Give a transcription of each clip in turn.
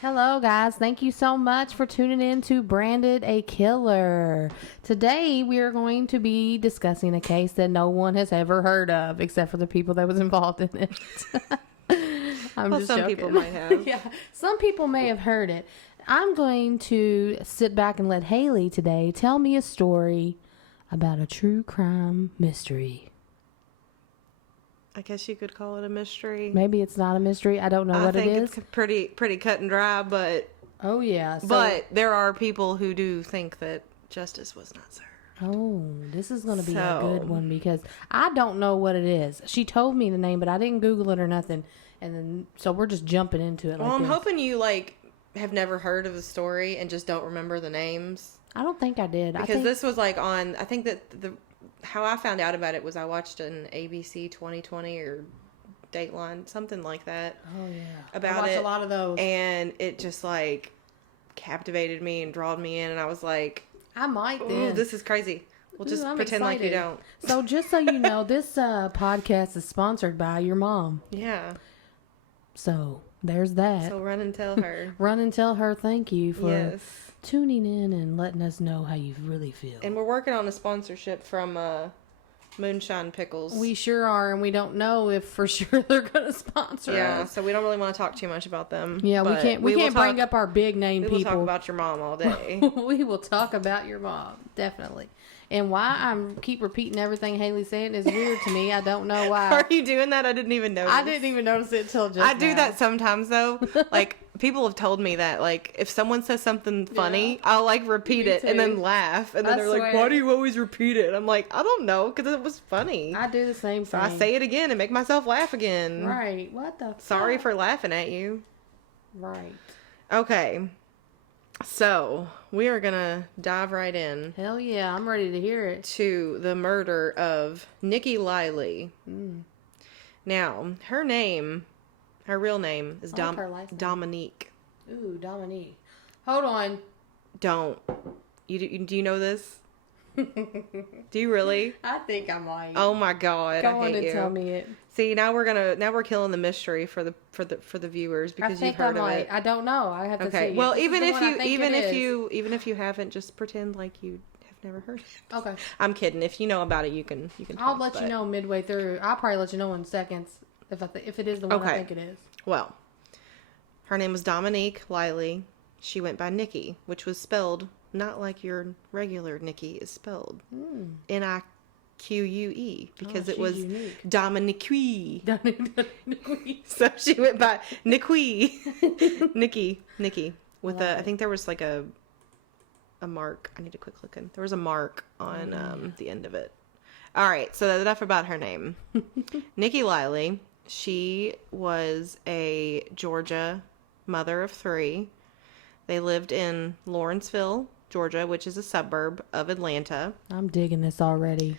Hello, guys. Thank you so much for tuning in to Branded a Killer. Today, we are going to be discussing a case that no one has ever heard of, except for the people that was involved in it. I'm just some joking. people might have. Yeah, some people may have heard it. I'm going to sit back and let Haley today tell me a story about a true crime mystery. I guess you could call it a mystery. Maybe it's not a mystery. I don't know what it is. I think it's pretty cut and dry, but... Oh, yeah. But there are people who do think that justice was not served. Oh, this is going to be a good one because I don't know what it is. She told me the name, but I didn't Google it or nothing. And then, so we're just jumping into it. Well, I'm hoping you, have never heard of the story and just don't remember the names. I don't think I did. Because this was, on... I think that how I found out about it was I watched an ABC 2020 or Dateline, something like that. Oh, yeah. About I watched a lot of those. And it just, captivated me and drawed me in. And I was like... I might then. This is crazy. We'll just pretend like you don't. So just so you know, this podcast is sponsored by your mom. Yeah. So there's that. So run and tell her. Run and tell her thank you for tuning in and letting us know how you really feel. And we're working on a sponsorship from Moonshine Pickles. We sure are, and we don't know if for sure they're going to sponsor us. Yeah, so we don't really want to talk too much about them. Yeah, we can't bring up our big name people. We will talk about your mom all day. We will talk about your mom, definitely. And why I keep repeating everything Haley said is weird to me. I don't know why. Are you doing that? I didn't even notice. I didn't even notice it till just I do that sometimes, though. People have told me that, if someone says something funny, I'll, repeat it and then laugh. And then they're like, why do you always repeat it? I'm like, I don't know, because it was funny. I do the same thing. So I say it again and make myself laugh again. Right. What the fuck? Sorry for laughing at you. Right. Okay. So, we are going to dive right in. Hell yeah, I'm ready to hear it. To the murder of Nique Leili. Now, her real name is Dominique. Ooh, Dominique. Hold on. Don't. Do you know this? Do you really? I think I might. Oh my God, Go on and tell me it. See, now we're killing the mystery for the viewers because you've heard of it. I don't know. I have to see. Well, even if you haven't, just pretend like you have never heard it. Okay. I'm kidding. If you know about it, you can. I'll let you know midway through. I'll probably let you know in seconds if it is the one I think it is. Well, her name was Dominique Leili. She went by Nikki, which was spelled not like your regular Nikki is spelled. Nique, because it was unique. Dominique. So she went by Nikki. Nikki. With I think there was a mark. I need to quit clicking. There was a mark on the end of it. All right, so that's enough about her name. Nique Leili. She was a Georgia mother of 3. They lived in Lawrenceville, Georgia, which is a suburb of Atlanta. I'm digging this already.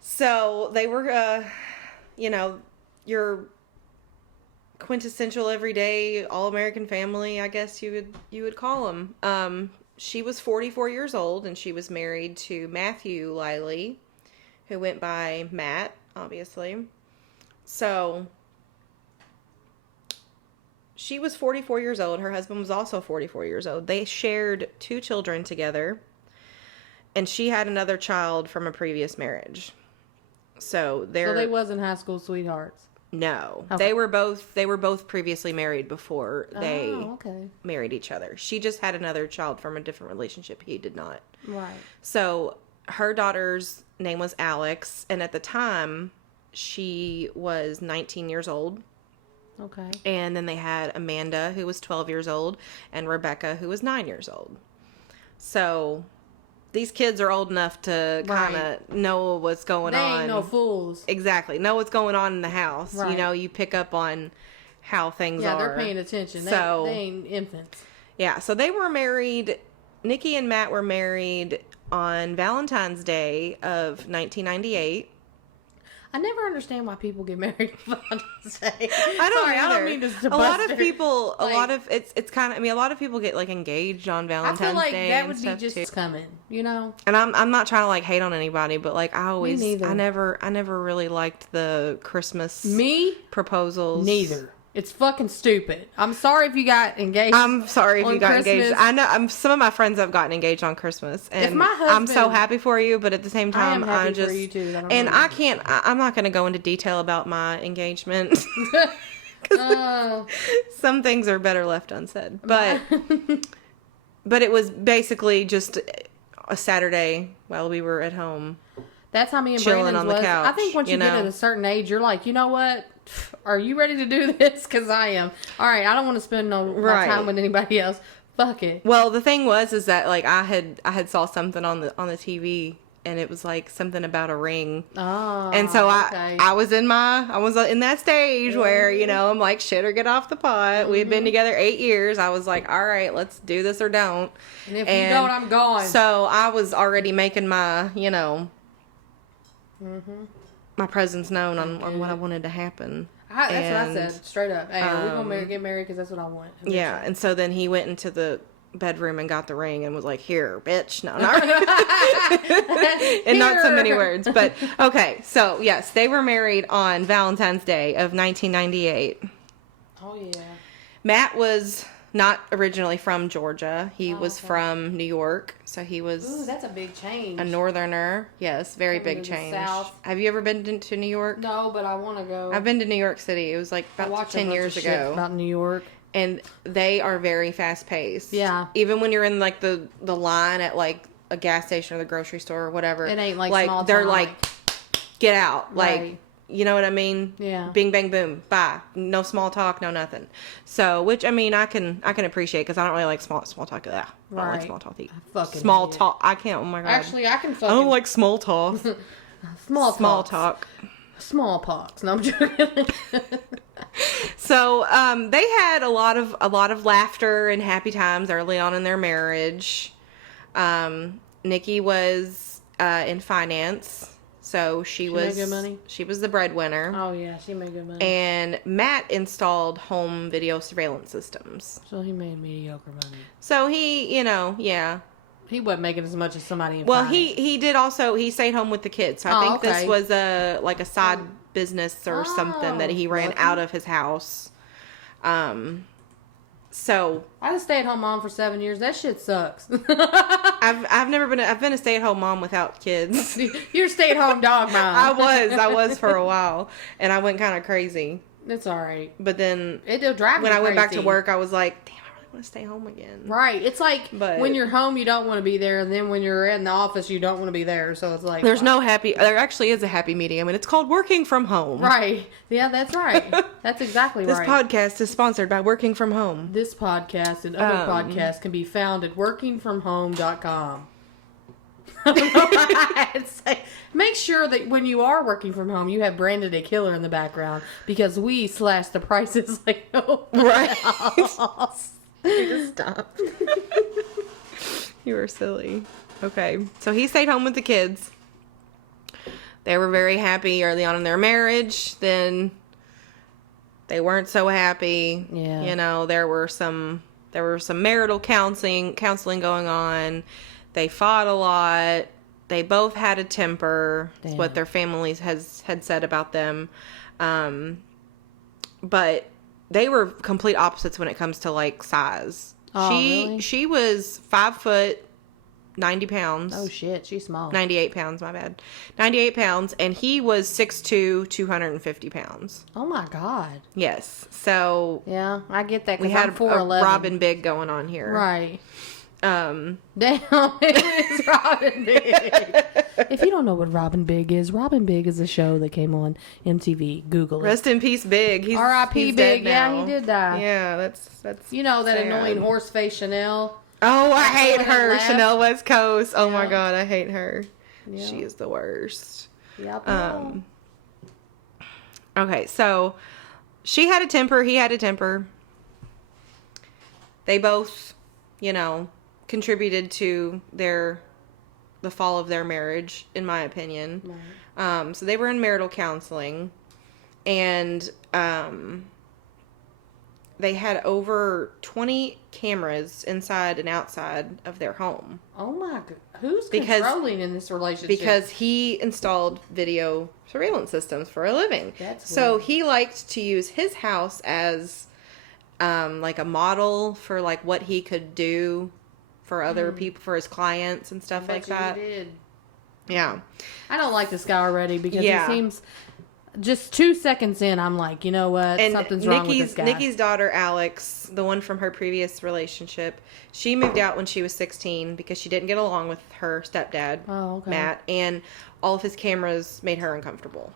So they were, your quintessential everyday all-American family, I guess you would call them. She was 44 years old, and she was married to Matthew Leili, who went by Matt, obviously. So she was 44 years old. Her husband was also 44 years old. They shared 2 children together, and she had another child from a previous marriage. So they wasn't high school sweethearts. No, okay. They were both previously married before they married each other. She just had another child from a different relationship. He did not. Right. So her daughter's name was Alex, and at the time she was 19 years old. Okay. And then they had Amanda, who was 12 years old, and Rebecca, who was 9 years old. So these kids are old enough to kind of know what's going on. They ain't no fools. Exactly. Know what's going on in the house. Right. You pick up on how things are. Yeah, they're paying attention. They ain't infants. Yeah, so they were married. Nikki and Matt were married on Valentine's Day of 1998. I never understand why people get married on Valentine's Day. I don't mean to a lot of people, a lot of people get engaged on Valentine's Day. I feel like that would be just coming, And I'm not trying to hate on anybody, but I never really liked the Christmas Me? proposals. Neither. It's fucking stupid. I'm sorry if you got engaged. I'm sorry if you got Christmas. engaged. I know some of my friends have gotten engaged on Christmas, and If my I'm so husband- happy for you. But at the same I am time, happy I'm just for you too. I'm not going to go into detail about my engagement. Some things are better left unsaid. But it was basically just a Saturday while we were at home. That's how me and Chilling Brandon's on the was. couch, I think once you get at a certain age, you're like, you know what? Are you ready to do this? Because I am. All right, I don't want to spend my time with anybody else. Fuck it. Well, the thing is that like I had saw something on the TV, and it was like something about a ring. Oh. And so okay. I was in that stage where, you know, I'm like, shit or get off the pot. We've been together 8 years. I was like, all right, let's do this or don't. And if you don't, I'm gone. So I was already making my, you know, my presence known on what I wanted to happen. That's what I said, straight up. Hey, we're going to get married because that's what I want. Yeah, and so then he went into the bedroom and got the ring and was like, here, bitch. No, not and not so many words. But, okay, so, yes, they were married on Valentine's Day of 1998. Oh, yeah. Matt was not originally from Georgia. He was from New York, so he was... Ooh, that's a big change. A northerner. Yes, very Coming big to the change. South. Have you ever been to New York? No, but I want to go. I've been to New York City. It was like about 10 years ago. About New York. And they are very fast paced. Yeah. Even when you're in like the line at like a gas station or the grocery store or whatever. It ain't like small they're town, like, get out. Like, right. You know what I mean? Yeah. Bing, bang, boom. Bye. No small talk, no nothing. So, which I mean, I can appreciate because I don't really like small talk. Ugh, I don't like small talk. Fucking talk. I can't. Oh my god. Actually, I can fucking. I don't like small talk. small talk. Smallpox. No, I'm joking. So, they had a lot of laughter and happy times early on in their marriage. Nikki was in finance. So she was made good money? She was the breadwinner. Oh yeah, she made good money. And Matt installed home video surveillance systems. So he made mediocre money. So he, you know, yeah. He wasn't making as much as somebody in Well, finance. he did also, he stayed home with the kids. So I think this was a side business or something that he ran out of his house. So I was a stay-at-home mom for 7 years. That shit sucks. I've been a stay-at-home mom without kids. You're a stay-at-home dog mom. I was for a while, and I went kind of crazy. It's all right. But then It'll drive me when I went back crazy. to work, I was like, damn, I really want to stay home again. Right. It's like when you're home, you don't want to be there, and then when you're in the office, you don't want to be there. So it's like there actually is a happy medium, and it's called working from home. Right. Yeah, that's right. That's exactly this right. This podcast is sponsored by Working From Home. This podcast and other podcasts can be found at workingfromhome.com. I don't know why I'd say. Make sure that when you are working from home, you have Branded a Killer in the background because we slash the prices like right. else. Stop. You were silly. Okay, so he stayed home with the kids. They were very happy early on in their marriage. Then they weren't so happy. Yeah. You know, there were some marital counseling going on. They fought a lot. They both had a temper. That's what their families had said about them. But they were complete opposites when it comes to like size. Oh, really? She was 5 foot, 90 pounds. Oh shit, she's small. 98 pounds, my bad. 98 pounds, and he was 6'2", 250 pounds. Oh my god. Yes. So yeah, I get that. We had I'm 4'11". a Robin Big going on here. Right. Damn, it's Robin Big. If you don't know what Robin Big is a show that came on MTV. Google it. Rest in peace, Big. R.I.P. Big. Yeah, he did die. Yeah, that's. You know that sad. annoying horse face Chanel. Oh, I hate her. Laugh. Chanel West Coast. Oh my Yeah. god, I hate her. Yeah. She is the worst. Yep. Okay, so she had a temper. He had a temper. They both, you know, contributed to the fall of their marriage, in my opinion. Right. So they were in marital counseling, and they had over 20 cameras inside and outside of their home. Oh my God. Who's controlling in this relationship? Because he installed video surveillance systems for a living. So weird. he liked to use his house as like a model for like what he could do for other people, for his clients and stuff like that. He did. Yeah. I don't like this guy already because he seems... Just 2 seconds in, I'm like, you know what? And something's wrong with this guy. Nikki's daughter, Alex, the one from her previous relationship, she moved out when she was 16 because she didn't get along with her stepdad, Matt, and all of his cameras made her uncomfortable.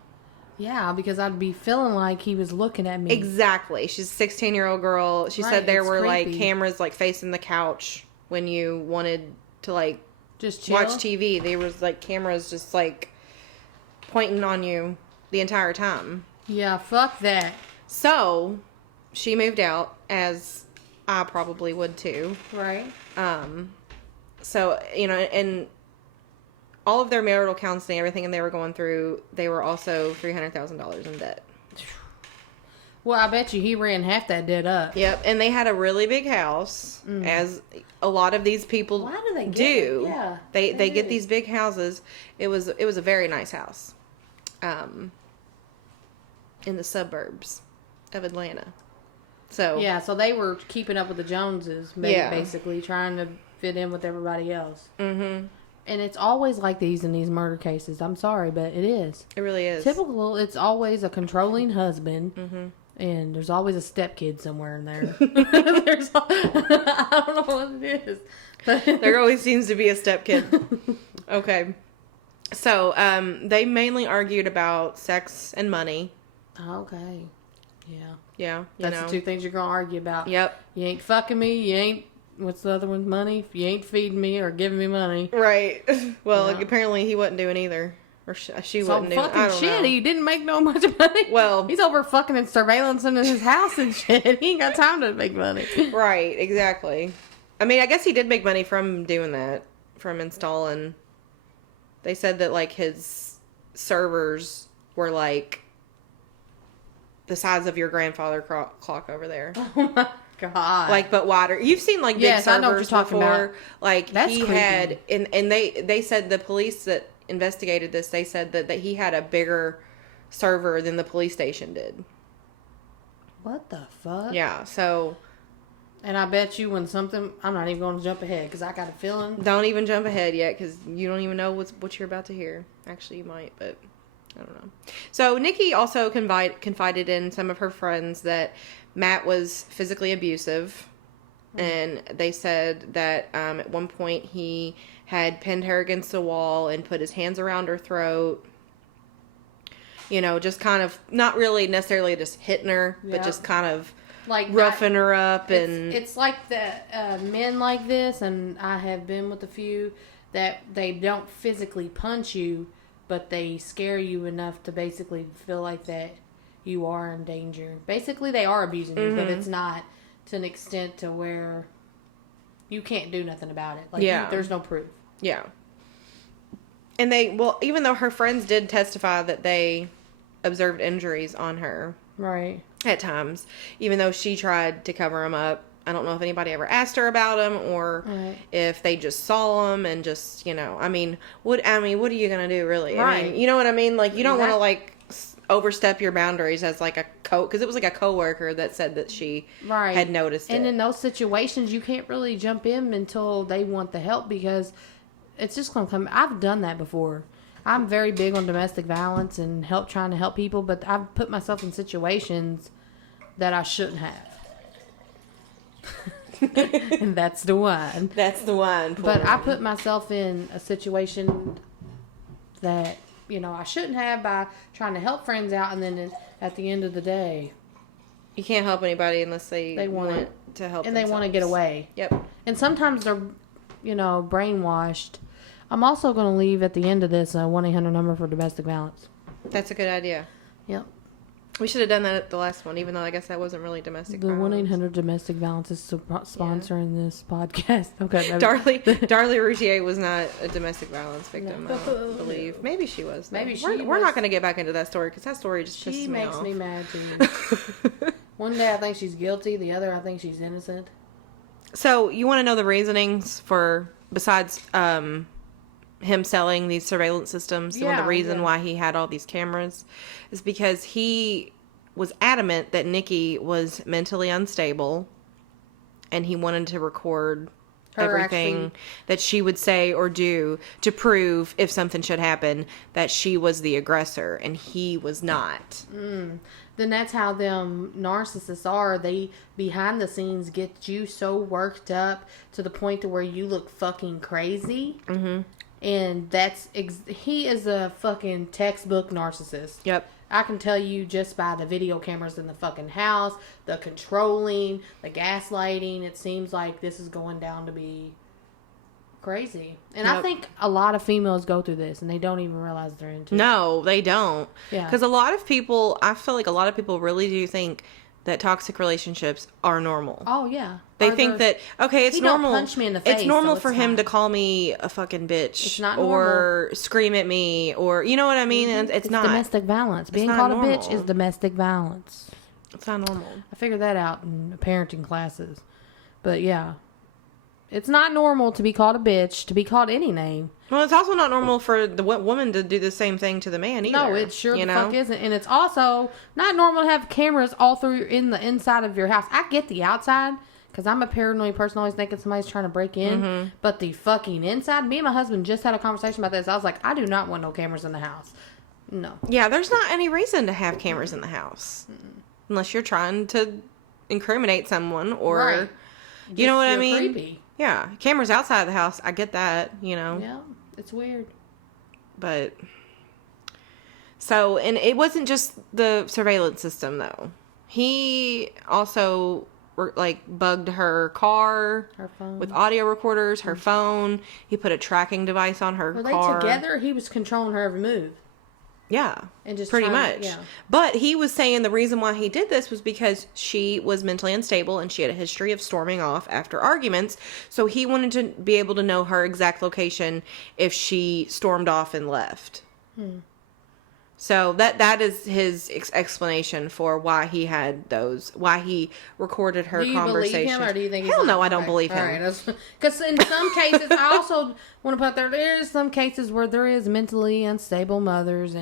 Yeah, because I'd be feeling like he was looking at me. Exactly. She's a 16-year-old girl. She said there were creepy. like cameras like facing the couch when you wanted to like just chill? watch TV. There was like cameras just like pointing on you the entire time. Yeah, fuck that. So, she moved out, as I probably would too. Right. So, you know, and all of their marital counseling, everything they were going through, they were also $300,000 in debt. Well, I bet you he ran half that debt up. Yep, and they had a really big house, as a lot of these people Why do they get do. it? Yeah, they get these big houses. It was a very nice house. In the suburbs of Atlanta. So yeah, so they were keeping up with the Joneses, basically trying to fit in with everybody else. Mm-hmm. And it's always like these in these murder cases. I'm sorry, but it is. It really is. Typical. It's always a controlling husband, and there's always a stepkid somewhere in there. I don't know what it is. But there always seems to be a stepkid. Okay. So, they mainly argued about sex and money. Okay. Yeah. Yeah. That's the two things you're going to argue about. Yep. You ain't fucking me. You ain't, what's the other one? Money. If you ain't feeding me or giving me money. Right. Well, apparently he wasn't doing either. Or she wasn't doing. Fucking shit. He didn't make no much money. Well, he's over fucking and surveillance in his house and shit. He ain't got time to make money. Right. Exactly. I mean, I guess he did make money from doing that, from installing. They said that like his servers were like the size of your grandfather clock over there. Oh my God. Like, but wider. You've seen like big servers I know what you're talking before. about. Like That's he creepy. had, and they said the police that investigated this, they said that he had a bigger server than the police station did. What the fuck? Yeah. So. And I bet you when something, I'm not even going to jump ahead because I got a feeling. Don't even jump ahead yet because you don't even know what you're about to hear. Actually, you might, but I don't know. So Nikki also confided in some of her friends that Matt was physically abusive. And they said that at one point he had pinned her against the wall and put his hands around her throat. You know, just kind of, not really necessarily just hitting her, but just kind of like roughing her up. And it's like the men like this, and I have been with a few, that they don't physically punch you, but they scare you enough to basically feel like that you are in danger. Basically, they are abusing you, but it's not to an extent to where you can't do nothing about it. Like, there's no proof. Yeah. And even though her friends did testify that they observed injuries on her. Right. At times. Even though she tried to cover them up. I don't know if anybody ever asked her about them or if they just saw them and just, you know, what are you going to do really? Right. I mean, you know what I mean? Like, you don't want to, like, overstep your boundaries as, like, because it was, like, a coworker that said that she had noticed it. And in those situations, you can't really jump in until they want the help because it's just going to come. I've done that before. I'm very big on domestic violence and trying to help people, but I've put myself in situations that I shouldn't have. And that's the one. That's the one. But I put myself in a situation that, you know, I shouldn't have by trying to help friends out, and then at the end of the day, you can't help anybody unless they want to help and themselves. they want to get away. Yep. And sometimes they're, you know, brainwashed. I'm also going to leave at the end of this a 1-800 number for domestic violence. That's a good idea. Yep. We should have done that at the last one, even though I guess that wasn't really domestic violence. The 1-800 domestic violence is sponsoring this podcast. Okay. Darlie Routier was not a domestic violence victim, I don't believe. Maybe she was. Though. We're not going to get back into that story because that story just pisses me off. She makes me mad too. One day I think she's guilty. The other I think she's innocent. So you want to know the reasonings for, besides him selling these surveillance systems? The reason why he had all these cameras is because he was adamant that Nikki was mentally unstable, and he wanted to record everything that she would say or do to prove, if something should happen, that she was the aggressor and he was not. Then that's how them narcissists are. They, behind the scenes, get you so worked up to the point to where you look fucking crazy. Mm-hmm. And that's, he is a fucking textbook narcissist. Yep. I can tell you just by the video cameras in the fucking house, the controlling, the gaslighting, it seems like this is going down to be crazy. And I think a lot of females go through this and they don't even realize they're into it. No, they don't. Yeah. Because a lot of people, I feel like a lot of people really do think that toxic relationships are normal. Oh, yeah. They think that, okay, it's normal. Don't punch me in the face, it's normal so for it's him fine. to call me a fucking bitch. It's not or scream at me, or, you know what I mean? Mm-hmm. It's not. Domestic violence. Being not called normal. a bitch is domestic violence. It's not normal. I figured that out in parenting classes. But yeah. It's not normal to be called a bitch, to be called any name. Well, it's also not normal for the woman to do the same thing to the man either. No, it sure the fuck isn't. And it's also not normal to have cameras all through in the inside of your house. I get the outside, because I'm a paranoid person, always thinking somebody's trying to break in. Mm-hmm. But the fucking inside, me and my husband just had a conversation about this. I was like, I do not want no cameras in the house. No. Yeah, there's not any reason to have cameras in the house. Mm-mm. Unless you're trying to incriminate someone or... Right. You know what I mean? Creepy. Yeah. Cameras outside of the house, I get that, you know. Yeah, it's weird. But... So, and it wasn't just the surveillance system, though. He also... bugged her car, her phone, with audio recorders, her phone. He put a tracking device on her car. Were they together? He was controlling her every move. Yeah, and just pretty much. Yeah. But he was saying the reason why he did this was because she was mentally unstable and she had a history of storming off after arguments. So he wanted to be able to know her exact location if she stormed off and left. So that is his explanation for why he had those, why he recorded her conversations. Do you believe him, or do you think Hell no, I don't believe him. Because in some cases, I also want to put there is some cases where there is mentally unstable mothers,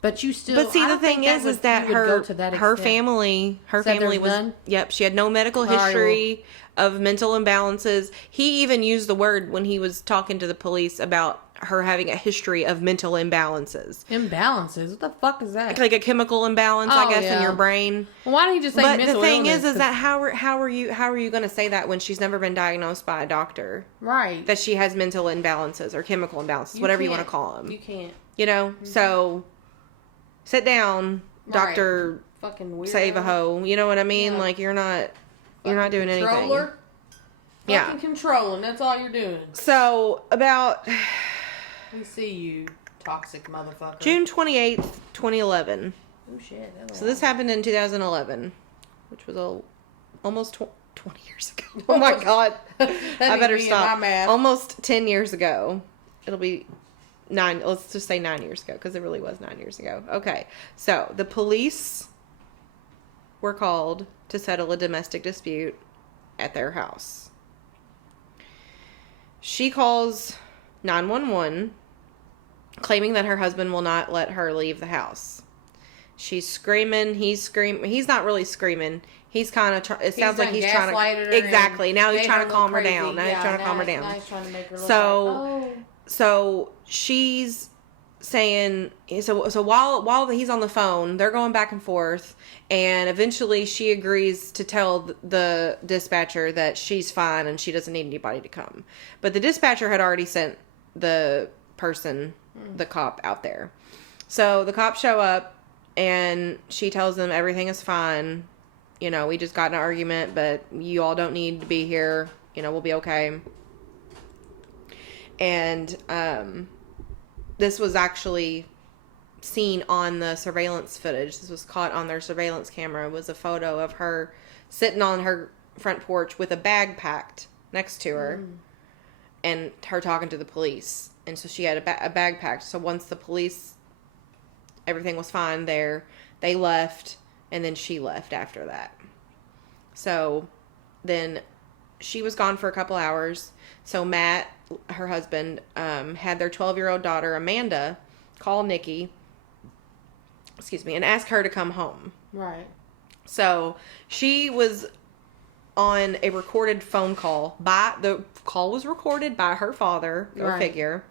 but you still. But see, the thing is that her family was none? Yep, she had no medical history of mental imbalances. He even used the word when he was talking to the police about her having a history of mental imbalances. Imbalances? What the fuck is that? Like a chemical imbalance, I guess, in your brain. Well, why don't you just say mental illness? But the thing is that how are you going to say that when she's never been diagnosed by a doctor? Right. That she has mental imbalances or chemical imbalances, whatever you want to call them. You can't. You know? Mm-hmm. So, sit down, Dr. Fucking weirdo. Save a hoe. You know what I mean? Yeah. Like, you're not doing anything. Yeah. Fucking controlling. That's all you're doing. So, about... We see you, toxic motherfucker. June 28th, 2011. Oh, shit. So this happened in 2011, which was almost 20 years ago. Oh, my God. I better stop. Almost 10 years ago. It'll be 9. Let's just say 9 years ago, because it really was 9 years ago. Okay. So the police were called to settle a domestic dispute at their house. She calls 911, claiming that her husband will not let her leave the house. She's screaming. He's screaming. He's not really screaming. He's kind of. It sounds like he's trying to. Exactly. Now he's trying to calm her down. Now he's trying to calm her down. Now he's trying to make her look so she's saying. So while he's on the phone, they're going back and forth, and eventually she agrees to tell the dispatcher that she's fine and she doesn't need anybody to come. But the dispatcher had already sent the person, the cop, out there. So the cops show up and she tells them everything is fine. You know, we just got in an argument, but you all don't need to be here. You know, we'll be okay. And this was actually seen on the surveillance footage. This was caught on their surveillance camera. It was a photo of her sitting on her front porch with a bag packed next to her. And her talking to the police. And so she had a bag packed. So once the police, everything was fine there, they left, and then she left after that. So then she was gone for a couple hours. So Matt, her husband, had their 12-year-old daughter, Amanda, call Nikki, and ask her to come home. Right. So she was on a recorded phone call. The call was recorded by her father, go figure.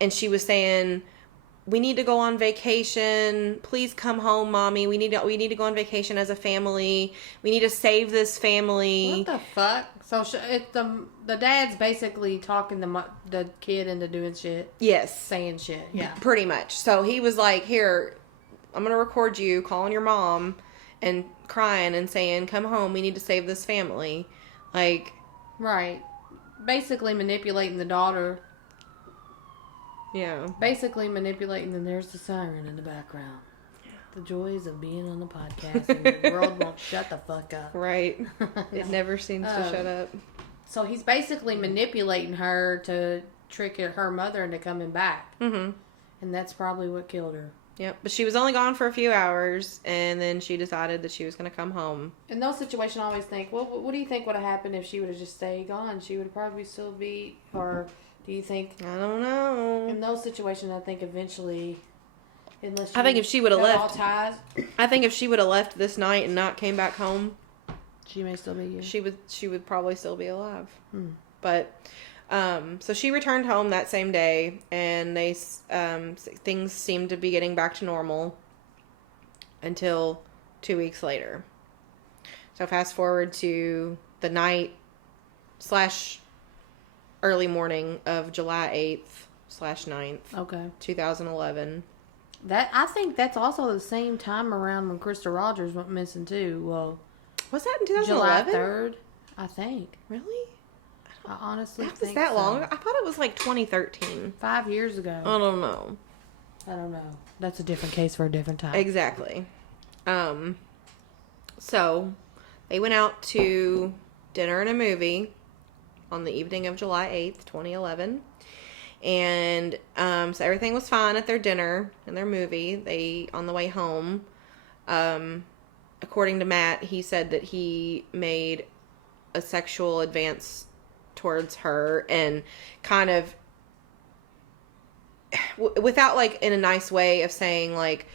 And she was saying, we need to go on vacation. Please come home, Mommy. We need to go on vacation as a family. We need to save this family. What the fuck? So the dad's basically talking the kid into doing shit. Yes. Saying shit. Yeah. Pretty much. So he was like, here, I'm going to record you calling your mom and crying and saying, come home. We need to save this family. Like. Right. Basically manipulating the daughter. Yeah. Basically manipulating, and there's the siren in the background. The joys of being on the podcast, and the world won't shut the fuck up. Right. It never seems to shut up. So he's basically manipulating her to trick her mother into coming back. Mm-hmm. And that's probably what killed her. Yep. But she was only gone for a few hours, and then she decided that she was going to come home. In those situations, I always think, well, what do you think would have happened if she would have just stayed gone? She would probably still be, or do you think? I don't know. In those situations, I think eventually, unless I think if she would have left, all ties, I think if she would have left this night and not came back home, she may still be here. She would probably still be alive. But so she returned home that same day, and things seemed to be getting back to normal until 2 weeks later. So fast forward to the night / early morning of July 8th / 9th. Okay. 2011. I think that's also the same time around when Krista Rogers went missing too. Well, was that in 2011? July 3rd, I think. Really? I honestly that was think that so. long? I thought it was like 2013. 5 years ago. I don't know. That's a different case for a different time. Exactly. So they went out to dinner and a movie on the evening of July 8th, 2011. And so everything was fine at their dinner and their movie. On the way home, according to Matt, he said that he made a sexual advance towards her and kind of without like in a nice way of saying like,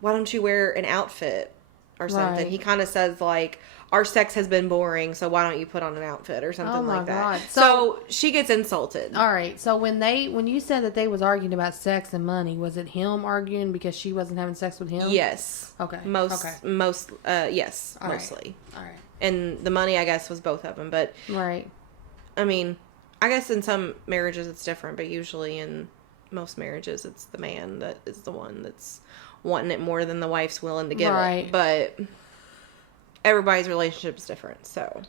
why don't you wear an outfit or something? Right. He kind of says like, our sex has been boring, so why don't you put on an outfit or something like that. God. So she gets insulted. All right. So when you said that they was arguing about sex and money, was it him arguing because she wasn't having sex with him? Yes. Okay. Yes, all mostly. Right. All right. And the money, I guess, was both of them. But right. I mean, I guess in some marriages it's different, but usually in most marriages it's the man that is the one that's wanting it more than the wife's willing to give it. But everybody's relationship is different. So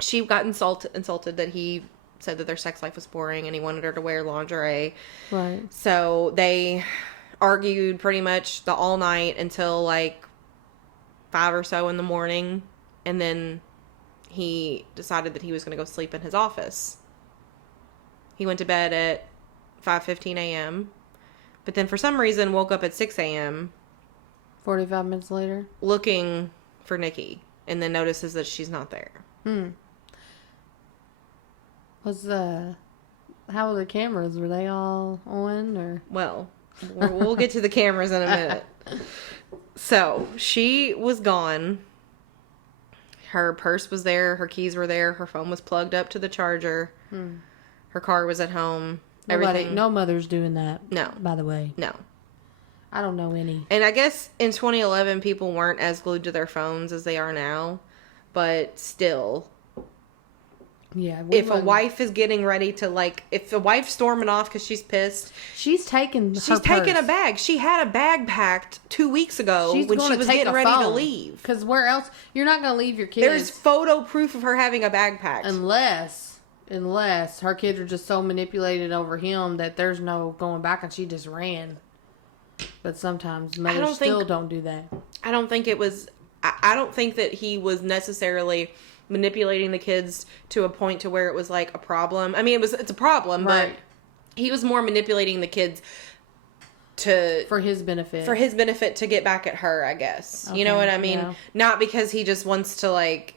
she got insulted that he said that their sex life was boring and he wanted her to wear lingerie. Right. So they argued pretty much all night until like 5 or so in the morning, and then he decided that he was going to go sleep in his office. He went to bed at 5:15 a.m., but then for some reason woke up at 6 a.m. 45 minutes later, looking for Nikki, and then notices that she's not there. How were the cameras? Were they all on, or? Well, we'll get to the cameras in a minute. So she was gone. Her purse was there. Her keys were there. Her phone was plugged up to the charger. Her car was at home. Everything. No mother's doing that. No. By the way. No. I don't know any. And I guess in 2011, people weren't as glued to their phones as they are now. But still. Yeah. If a wife is getting ready to, like, if the wife's storming off because she's pissed. She's taking a bag. She had a bag packed 2 weeks ago when she was getting ready to leave. Because where else? You're not going to leave your kids. There's photo proof of her having a bag packed. Unless her kids are just so manipulated over him that there's no going back and she just ran. But sometimes mothers still don't do that. I don't think it was... I don't think that he was necessarily manipulating the kids to a point to where it was like a problem. I mean, it's a problem, right. But he was more manipulating the kids for his benefit. For his benefit to get back at her, I guess. Okay, you know what I mean? Yeah. Not because he just wants to, like,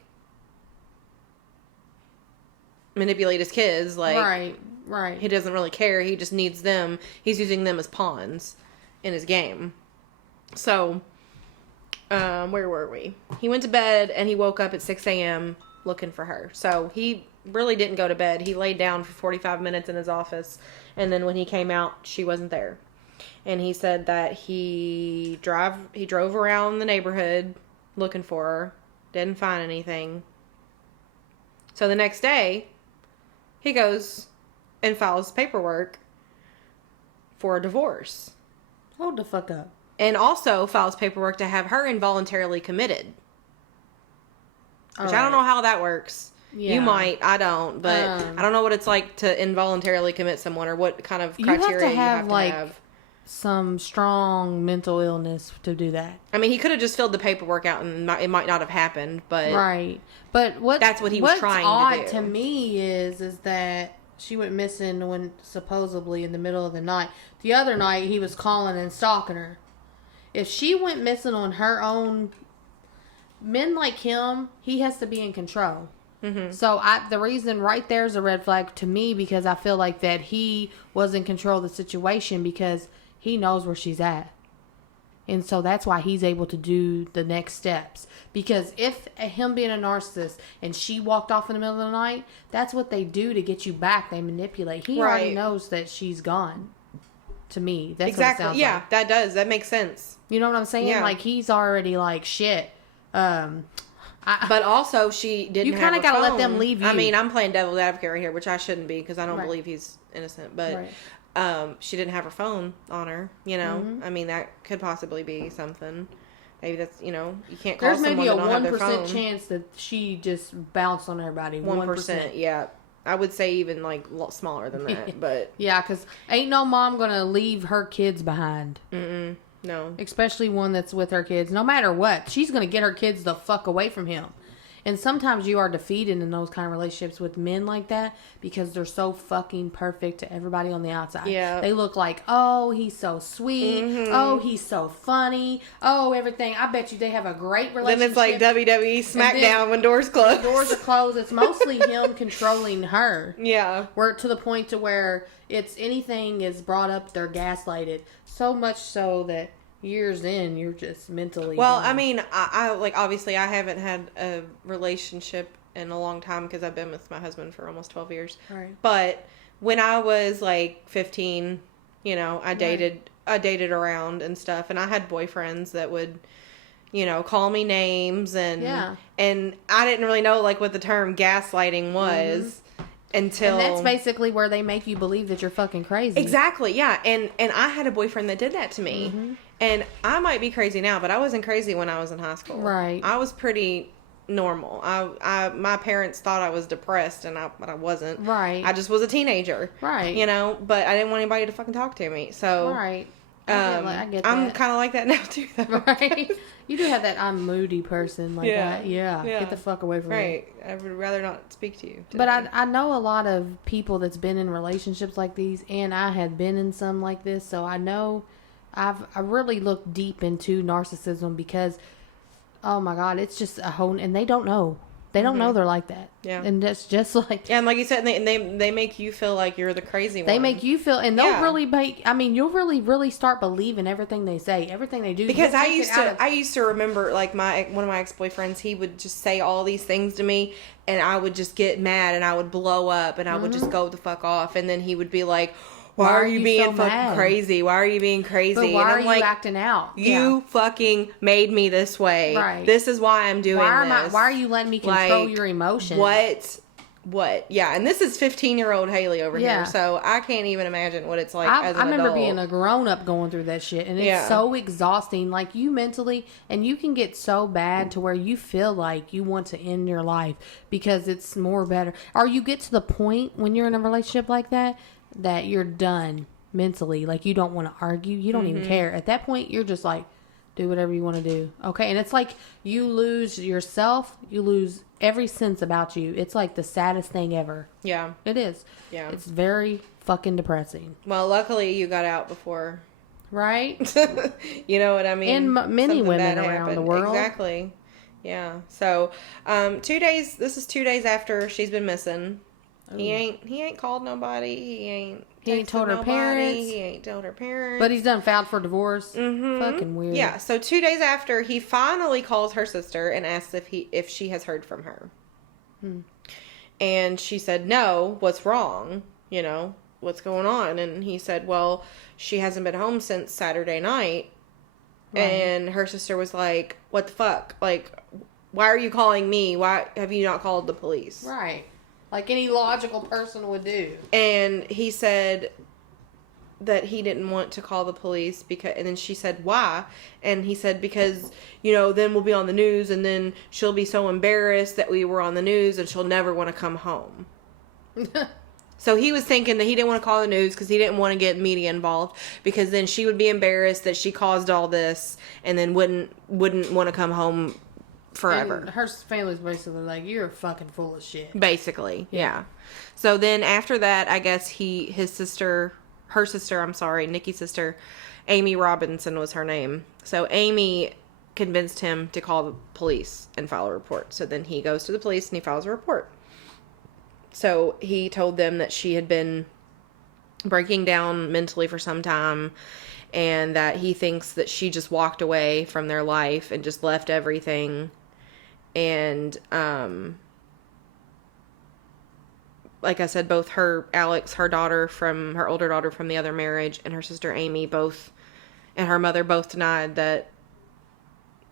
manipulate his kids. Like, right. He doesn't really care. He just needs them. He's using them as pawns in his game. So, where were we? He went to bed and he woke up at 6 a.m. looking for her. So, he really didn't go to bed. He laid down for 45 minutes in his office. And then when he came out, she wasn't there. And he said that he drove around the neighborhood looking for her. Didn't find anything. So the next day, he goes and files paperwork for a divorce. Hold the fuck up. And also files paperwork to have her involuntarily committed. Which I don't know how that works. Yeah. You might. I don't. But I don't know what it's like to involuntarily commit someone or what kind of criteria you have to have. Some strong mental illness to do that. I mean, he could have just filled the paperwork out and it might not have happened, but... Right. But that's what he was trying to do. What's odd to me is that she went missing when supposedly in the middle of the night. The other night, he was calling and stalking her. If she went missing on her own... Men like him, he has to be in control. Mm-hmm. So the reason right there is a red flag to me because I feel like that he was in control of the situation because... He knows where she's at. And so that's why he's able to do the next steps. Because if him being a narcissist and she walked off in the middle of the night, that's what they do to get you back. They manipulate. He already knows that she's gone. To me. That's exactly. What it sounds yeah, like. That does. That makes sense. You know what I'm saying? Yeah. Like he's already like, shit. But also she didn't have You kind of got to let them leave you. I mean, I'm playing devil's advocate right here, which I shouldn't be because I don't believe he's innocent. But... she didn't have her phone on her, you know. Mm-hmm. I mean, that could possibly be something. Maybe that's, you know, you can't call someone that don't have their phone. There's maybe a 1% chance that she just bounced on everybody. 1%, yeah. I would say even, like, smaller than that, but... Yeah, because ain't no mom gonna leave her kids behind. Mm-mm, no. Especially one that's with her kids. No matter what, she's gonna get her kids the fuck away from him. And sometimes you are defeated in those kind of relationships with men like that because they're so fucking perfect to everybody on the outside. Yeah. They look like, oh, he's so sweet. Mm-hmm. Oh, he's so funny. Oh, everything. I bet you they have a great relationship. Then it's like WWE SmackDown when doors close. When doors are closed. It's mostly him controlling her. Yeah. Where to the point to where it's anything is brought up, they're gaslighted. So much so that years in, you're just mentally... Well, I mean, I like, obviously, I haven't had a relationship in a long time because I've been with my husband for almost 12 years. Right. But when I was, like, 15, you know, I dated around and stuff, and I had boyfriends that would, you know, call me names, and and I didn't really know, like, what the term gaslighting was. Mm-hmm. Until... And that's basically where they make you believe that you're fucking crazy. Exactly, yeah. And I had a boyfriend that did that to me. Mm-hmm. And I might be crazy now, but I wasn't crazy when I was in high school. Right. I was pretty normal. My parents thought I was depressed, but I wasn't. Right. I just was a teenager. Right. You know, but I didn't want anybody to fucking talk to me. So... Right. I get that. I'm kind of like that now, too, though. Right. You do have that I'm moody person like that. Yeah. Get the fuck away from me. Right. I would rather not speak to you today. But I know a lot of people that's been in relationships like these, and I had been in some like this, so I know I really looked deep into narcissism because, oh my God, it's just a whole, and they don't know. They don't know they're like that. Yeah. And that's just like... Yeah, and like you said, they make you feel like you're the crazy one. They make you feel... And they'll really make... I mean, you'll really start believing everything they say. Everything they do. Because I used to remember, like, one of my ex-boyfriends, he would just say all these things to me, and I would just get mad, and I would blow up, and I would just go the fuck off. And then he would be like... Why are you being so fucking crazy? Why are you being crazy? But why are you acting out? You fucking made me this way. Right. This is why I'm doing this. Why are you letting me control your emotions? What? Yeah, and this is 15-year-old Haley over here, so I can't even imagine what it's like as an adult. I remember being a grown-up going through that shit, and it's so exhausting. Like, you mentally, and you can get so bad to where you feel like you want to end your life because it's more better. Or you get to the point when you're in a relationship like that you're done mentally. Like, you don't want to argue. You don't even care. At that point, you're just like, do whatever you want to do. Okay? And it's like you lose yourself. You lose every sense about you. It's like the saddest thing ever. Yeah. It is. Yeah. It's very fucking depressing. Well, luckily you got out before Right? You know what I mean? And many Something women bad around happened. the world. Exactly. Yeah. So, 2 days. This is 2 days after she's been missing. Ooh. He ain't called nobody. He ain't told her nobody. parents. He ain't told her parents. But he's done filed for divorce. Mm-hmm. Fucking weird. Yeah. So 2 days after, he finally calls her sister and asks if she has heard from her. And she said, no. What's wrong? You know, what's going on? And he said, well, she hasn't been home since Saturday night. Right. And her sister was like, what the fuck? Like, why are you calling me? Why have you not called the police? Right. Like any logical person would do. And he said that he didn't want to call the police and then she said, why? And he said, because, you know, then we'll be on the news and then she'll be so embarrassed that we were on the news and she'll never want to come home. So he was thinking that he didn't want to call the news because he didn't want to get media involved because then she would be embarrassed that she caused all this and then wouldn't want to come home forever. And her family's basically like, you're fucking full of shit. Basically, yeah. So then after that, I guess her sister, Nikki's sister, Amy Robinson was her name. So Amy convinced him to call the police and file a report. So then he goes to the police and he files a report. So he told them that she had been breaking down mentally for some time and that he thinks that she just walked away from their life and just left everything. And, like I said, both Alex, her older daughter from the other marriage, and her sister Amy and her mother both denied that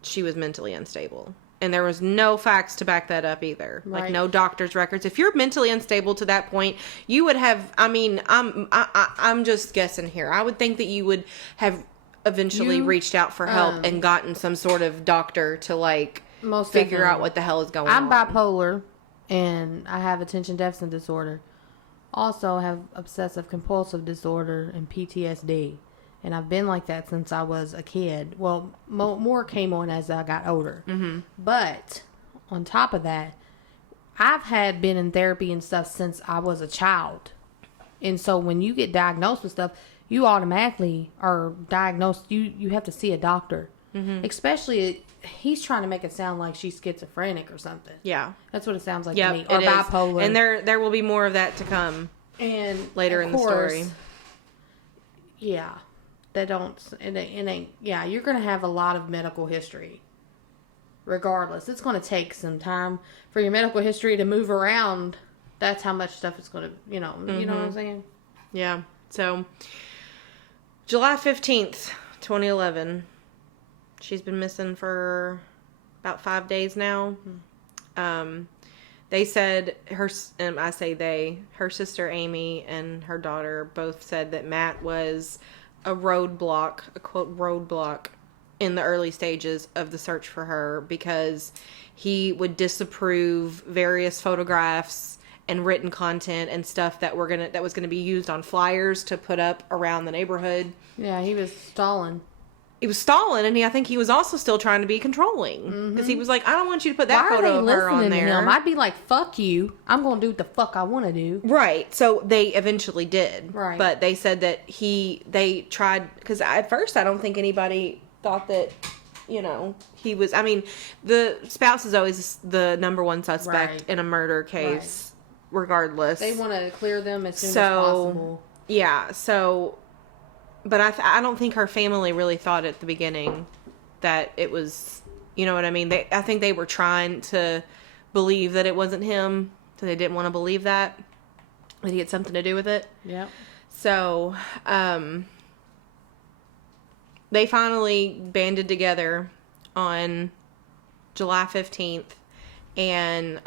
she was mentally unstable. And there was no facts to back that up either. Right. Like no doctor's records. If you're mentally unstable to that point, you would have, I'm just guessing here. I would think that you would have eventually reached out for help and gotten some sort of doctor to most figure definitely. out what the hell is going on. I'm bipolar and I have attention deficit disorder. Also have obsessive compulsive disorder and PTSD. And I've been like that since I was a kid. Well, more came on as I got older. Mm-hmm. But on top of that, I've been in therapy and stuff since I was a child. And so when you get diagnosed with stuff, you automatically are diagnosed. You have to see a doctor. Mm-hmm. Especially, he's trying to make it sound like she's schizophrenic or something. Yeah. That's what it sounds like to me. Or bipolar. And there will be more of that to come later in the story. Yeah. You're going to have a lot of medical history. Regardless. It's going to take some time for your medical history to move around. That's how much stuff it's going to, you know what I'm saying? Yeah. So, July 15th, 2011. She's been missing for about 5 days now. Mm-hmm. They said her sister Amy and her daughter both said that Matt was a quote roadblock in the early stages of the search for her because he would disapprove various photographs and written content and stuff that was gonna be used on flyers to put up around the neighborhood. Yeah, he was stalling. He was stalling, and I think he was also still trying to be controlling because he was like, "I don't want you to put that photo of her on there." To him? I'd be like, "Fuck you! I'm gonna do what the fuck I want to do." Right. So they eventually did. Right. But they said that they tried because at first I don't think anybody thought that he was. I mean, the spouse is always the number one suspect in a murder case, regardless. They want to clear them as soon as possible. Yeah. So. But I don't think her family really thought at the beginning that it was, you know what I mean? I think they were trying to believe that it wasn't him. So they didn't want to believe that he had something to do with it. Yeah. So, they finally banded together on July 15th. And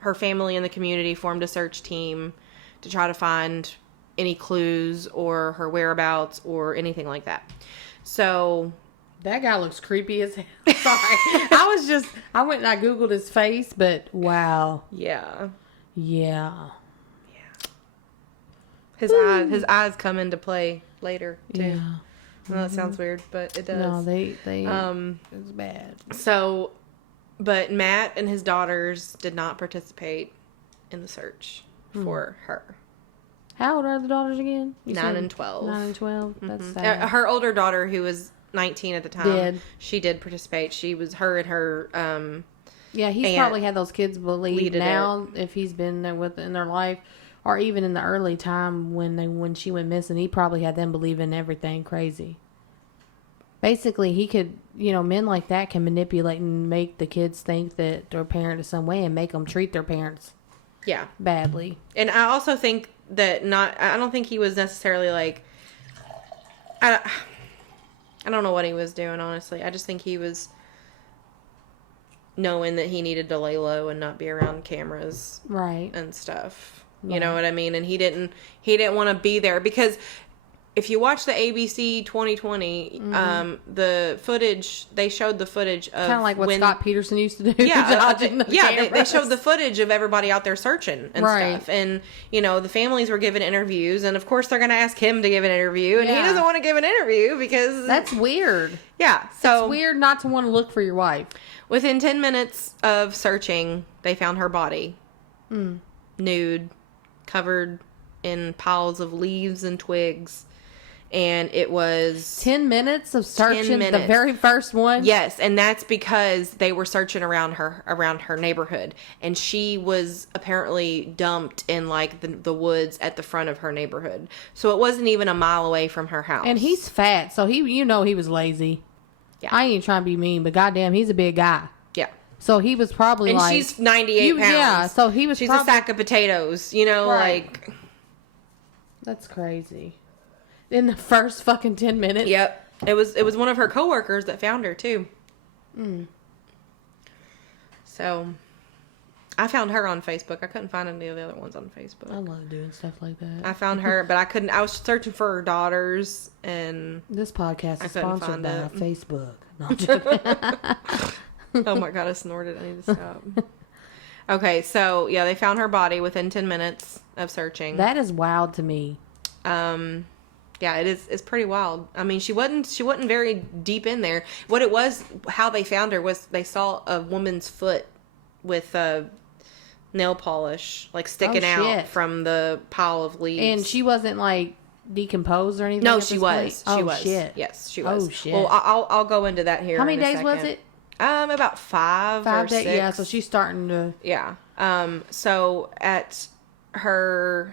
her family and the community formed a search team to try to find any clues or her whereabouts or anything like that. So that guy looks creepy as hell. Sorry. I went and I Googled his face, but wow. Yeah. Yeah. His eyes come into play later too. Yeah. I know that sounds weird, but it does. No, they it's bad. So, but Matt and his daughters did not participate in the search for her. How old are the daughters again? You 9 said and 12. 9 and 12. That's sad. Her older daughter, who was 19 at the time, she did participate. She was her and her. Yeah, he's probably had those kids believe now if he's been there with in their life, or even in the early time when she went missing. He probably had them believing everything crazy. Basically, he could, men like that can manipulate and make the kids think that their parent is some way and make them treat their parents badly. And I also think that I don't think he was necessarily like, I don't know what he was doing, honestly. I just think he was knowing that he needed to lay low and not be around cameras. Right. And stuff. Right. You know what I mean? And he didn't want to be there because if you watch the ABC 2020, the footage, they showed the footage of kind of like what Scott Peterson used to do. Yeah, they showed the footage of everybody out there searching and stuff. And, the families were giving interviews. And, of course, they're going to ask him to give an interview. And he doesn't want to give an interview because... That's weird. Yeah. So it's weird not to want to look for your wife. Within 10 minutes of searching, they found her body. Nude, covered in piles of leaves and twigs. And it was 10 minutes of searching the very first one. Yes, and that's because they were searching around her neighborhood, and she was apparently dumped in like the woods at the front of her neighborhood. So it wasn't even a mile away from her house. And he's fat, so he was lazy. Yeah, I ain't trying to be mean, but goddamn, he's a big guy. Yeah. So he was probably and she's 98 pounds. Yeah, so he was. She's a sack of potatoes, like. That's crazy. In the first fucking 10 minutes. Yep. It was one of her coworkers that found her too. So I found her on Facebook. I couldn't find any of the other ones on Facebook. I love doing stuff like that. I found her, but I was searching for her daughters, and this podcast is sponsored by Facebook. No, I'm joking. Oh my god, I snorted. I need to stop. Okay, so yeah, they found her body within 10 minutes of searching. That is wild to me. Yeah, it is. It's pretty wild. I mean, she wasn't very deep in there. What it was, how they found her was they saw a woman's foot with nail polish like sticking out from the pile of leaves. And she wasn't like decomposed or anything. No, she was. She was. Shit. Yes, she was. Oh shit. Well, I'll go into that here. How many days was it? About 5 or 6. Yeah, so she's starting to. Yeah. So at her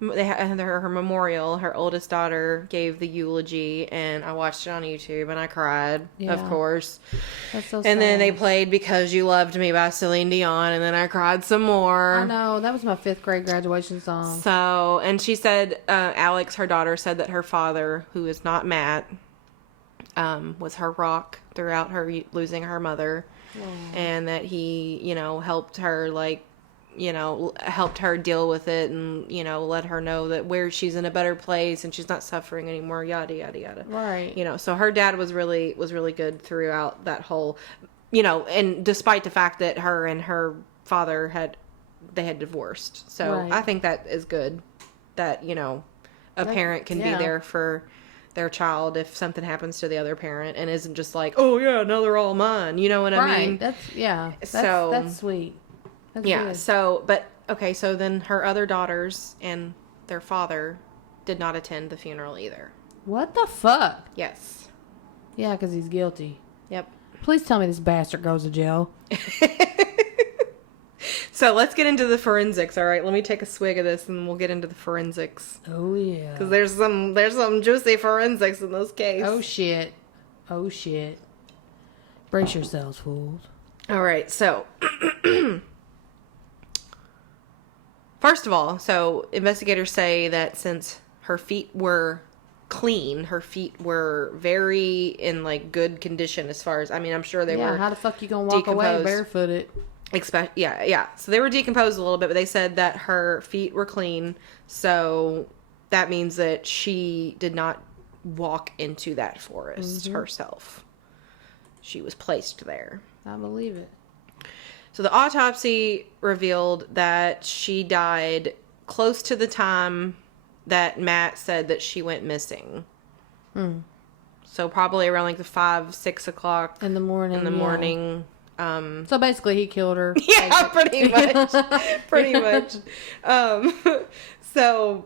memorial, her oldest daughter gave the eulogy, and I watched it on YouTube, and I cried, of course. That's so sad. And then they played Because You Loved Me by Celine Dion, and then I cried some more. I know, that was my 5th grade graduation song. So, and she said, Alex, her daughter, said that her father, who is not Matt, was her rock throughout her losing her mother, and that he, helped her, helped her deal with it and, let her know that where she's in a better place and she's not suffering anymore, yada, yada, yada. Right. So her dad was really good throughout that whole, and despite the fact that her and her father had divorced. So I think that is good that, a parent can be there for their child if something happens to the other parent and isn't just like, oh yeah, now they're all mine. You know what I mean? That's sweet. That's yeah. good. So, but okay. So then her other daughters and their father did not attend the funeral either. What the fuck? Yes. Yeah, because he's guilty. Yep. Please tell me this bastard goes to jail. So let's get into the forensics. All right. Let me take a swig of this and we'll get into the forensics. Oh yeah. Because there's some juicy forensics in this case. Oh shit. Oh shit. Brace yourselves, fools. All right. So. First of all, so investigators say that since her feet were clean, her feet were very in good condition as far as, I'm sure they were. Yeah, how the fuck you gonna walk away barefooted? Yeah. So they were decomposed a little bit, but they said that her feet were clean. So that means that she did not walk into that forest herself. She was placed there. I believe it. So the autopsy revealed that she died close to the time that Matt said that she went missing. So probably around the 5-6 o'clock in the morning. So basically, he killed her. Yeah, pretty much. Pretty much. So,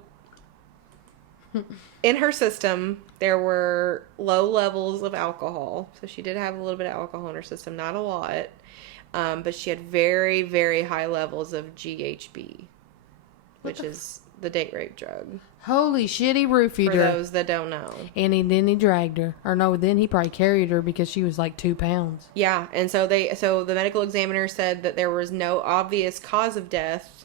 in her system, there were low levels of alcohol. So she did have a little bit of alcohol in her system, not a lot. But she had very, very high levels of GHB, which is the date rape drug. Holy shit, he roofied For her. those that don't know. And then he dragged her. Or no, then he probably carried her because she was like 2 pounds. Yeah, and so the medical examiner said that there was no obvious cause of death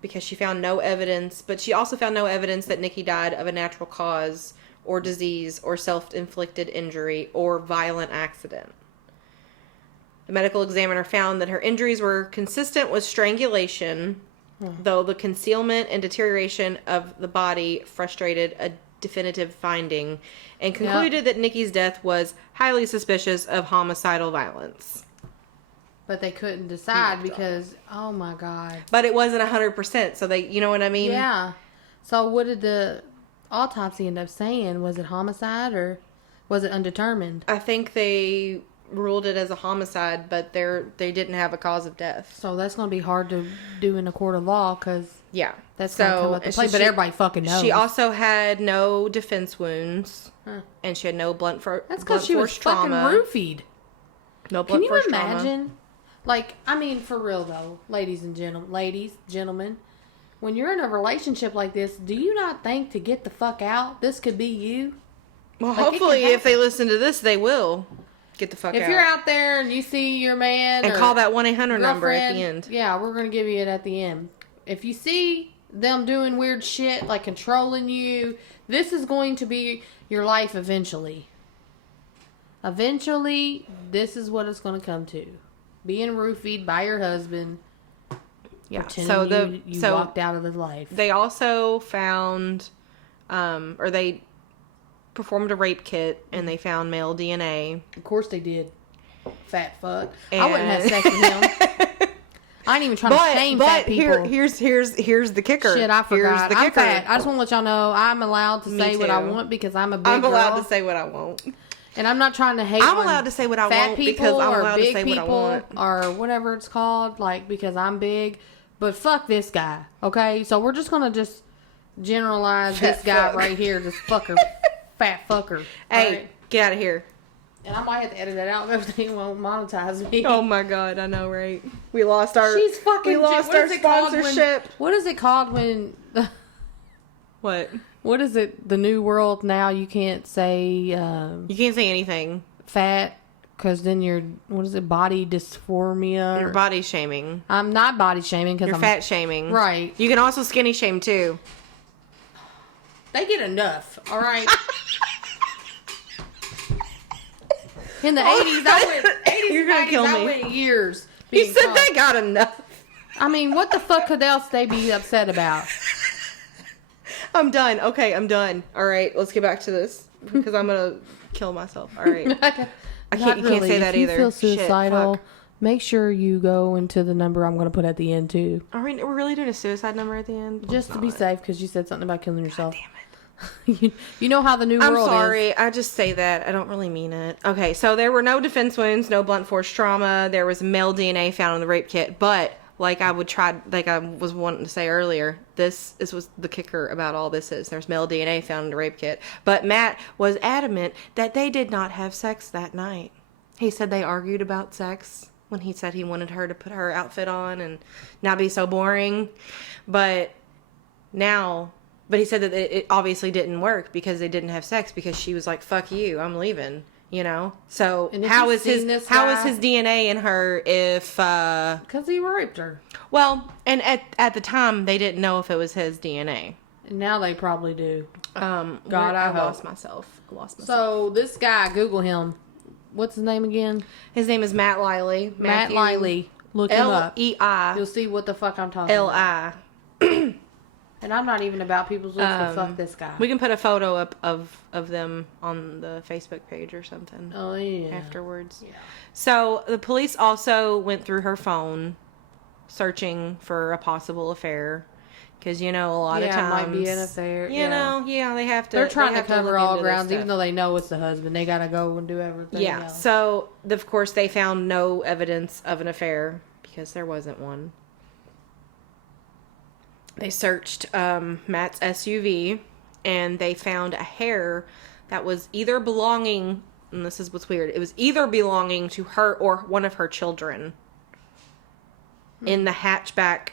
because she found no evidence, but she also found no evidence that Nikki died of a natural cause or disease or self-inflicted injury or violent accident. The medical examiner found that her injuries were consistent with strangulation, though the concealment and deterioration of the body frustrated a definitive finding, and concluded that Nikki's death was highly suspicious of homicidal violence. But they couldn't decide because, oh my God. But it wasn't 100%, so they, you know what I mean? Yeah. So what did the autopsy end up saying? Was it homicide or was it undetermined? I think they ruled it as a homicide, but they didn't have a cause of death. So that's going to be hard to do in a court of law because yeah, that's going to come up to play. But everybody fucking knows. She also had no defense wounds, and she had no blunt force trauma. That's because she was fucking roofied. No blunt force trauma. Can you imagine? Like, I mean, for real though, ladies, gentlemen, when you're in a relationship like this, do you not think to get the fuck out? This could be you. Well, like, hopefully, if they listen to this, they will get the fuck out. If you're out there and you see your man and call that 1-800 number at the end. Yeah, we're going to give you it at the end. If you see them doing weird shit, like controlling you, this is going to be your life eventually. Eventually, this is what it's going to come to. Being roofied by your husband. Yeah, so you walked out of his life. They also found, or they performed a rape kit, and they found male DNA. Of course they did. Fat fuck. I wouldn't have sex with him. I ain't even trying to shame fat people. Here's the kicker. Shit, I forgot. Here's the I'm kicker. fat. I just want to let y'all know I'm allowed to say what I want because I'm a big I'm allowed girl. to say what I want. And I'm not trying to hate I'm allowed to say what I want because I'm allowed to say what I want. Or whatever it's called, like, because I'm big. But fuck this guy, okay? So we're just going to generalize this guy right here. This fucker. Fat fucker. Hey, right? Get out of here. And I might have to edit that out if they won't monetize me. Oh my God, I know, right? We lost our sponsorship. What is it called when... What? What is it? The new world now, you can't say... you can't say anything. Fat, because then you're... What is it? Body dysphoria? You're body shaming. I'm not body shaming because I'm... fat shaming. Right. You can also skinny shame too. They get enough, all right? In the 80s, You're gonna kill me. I went years. You said they got enough. I mean, what the fuck could else they be upset about? I'm done. Okay, I'm done. All right, let's get back to this because I'm gonna kill myself. All right. You can't say that either. If you feel suicidal, make sure you go into the number I'm gonna put at the end too. Are we really doing a suicide number at the end? Just to be safe, because you said something about killing yourself. God damn it. You know how the new world is. I'm sorry. I just say that. I don't really mean it. Okay, so there were no defense wounds, no blunt force trauma. There was male DNA found in the rape kit, but like I was wanting to say earlier, this was the kicker about all this is there's male DNA found in the rape kit. But Matt was adamant that they did not have sex that night. He said they argued about sex when he said he wanted her to put her outfit on and not be so boring. But he said that it obviously didn't work because they didn't have sex because she was like, fuck you, I'm leaving, you know? So how is his DNA in her if... Because he raped her. Well, and at the time, they didn't know if it was his DNA. And now they probably do. I lost myself. So this guy, Google him. What's his name again? His name is Matt Leili. Matt Leili. Look him up. Leili. You'll see what the fuck I'm talking about. Li. And I'm not even about people's looks, so fuck this guy. We can put a photo up of them on the Facebook page or something. Oh, yeah. Afterwards. Yeah. So, the police also went through her phone, searching for a possible affair. Because, a lot of Yeah, times... it might be an affair. They have to... They're trying to look cover into all this grounds, stuff. even though they know it's the husband. They got to go and do everything else. So, of course, they found no evidence of an affair because there wasn't one. They searched Matt's SUV, and they found a hair that was either belonging... And this is what's weird. It was either belonging to her or one of her children in the hatchback,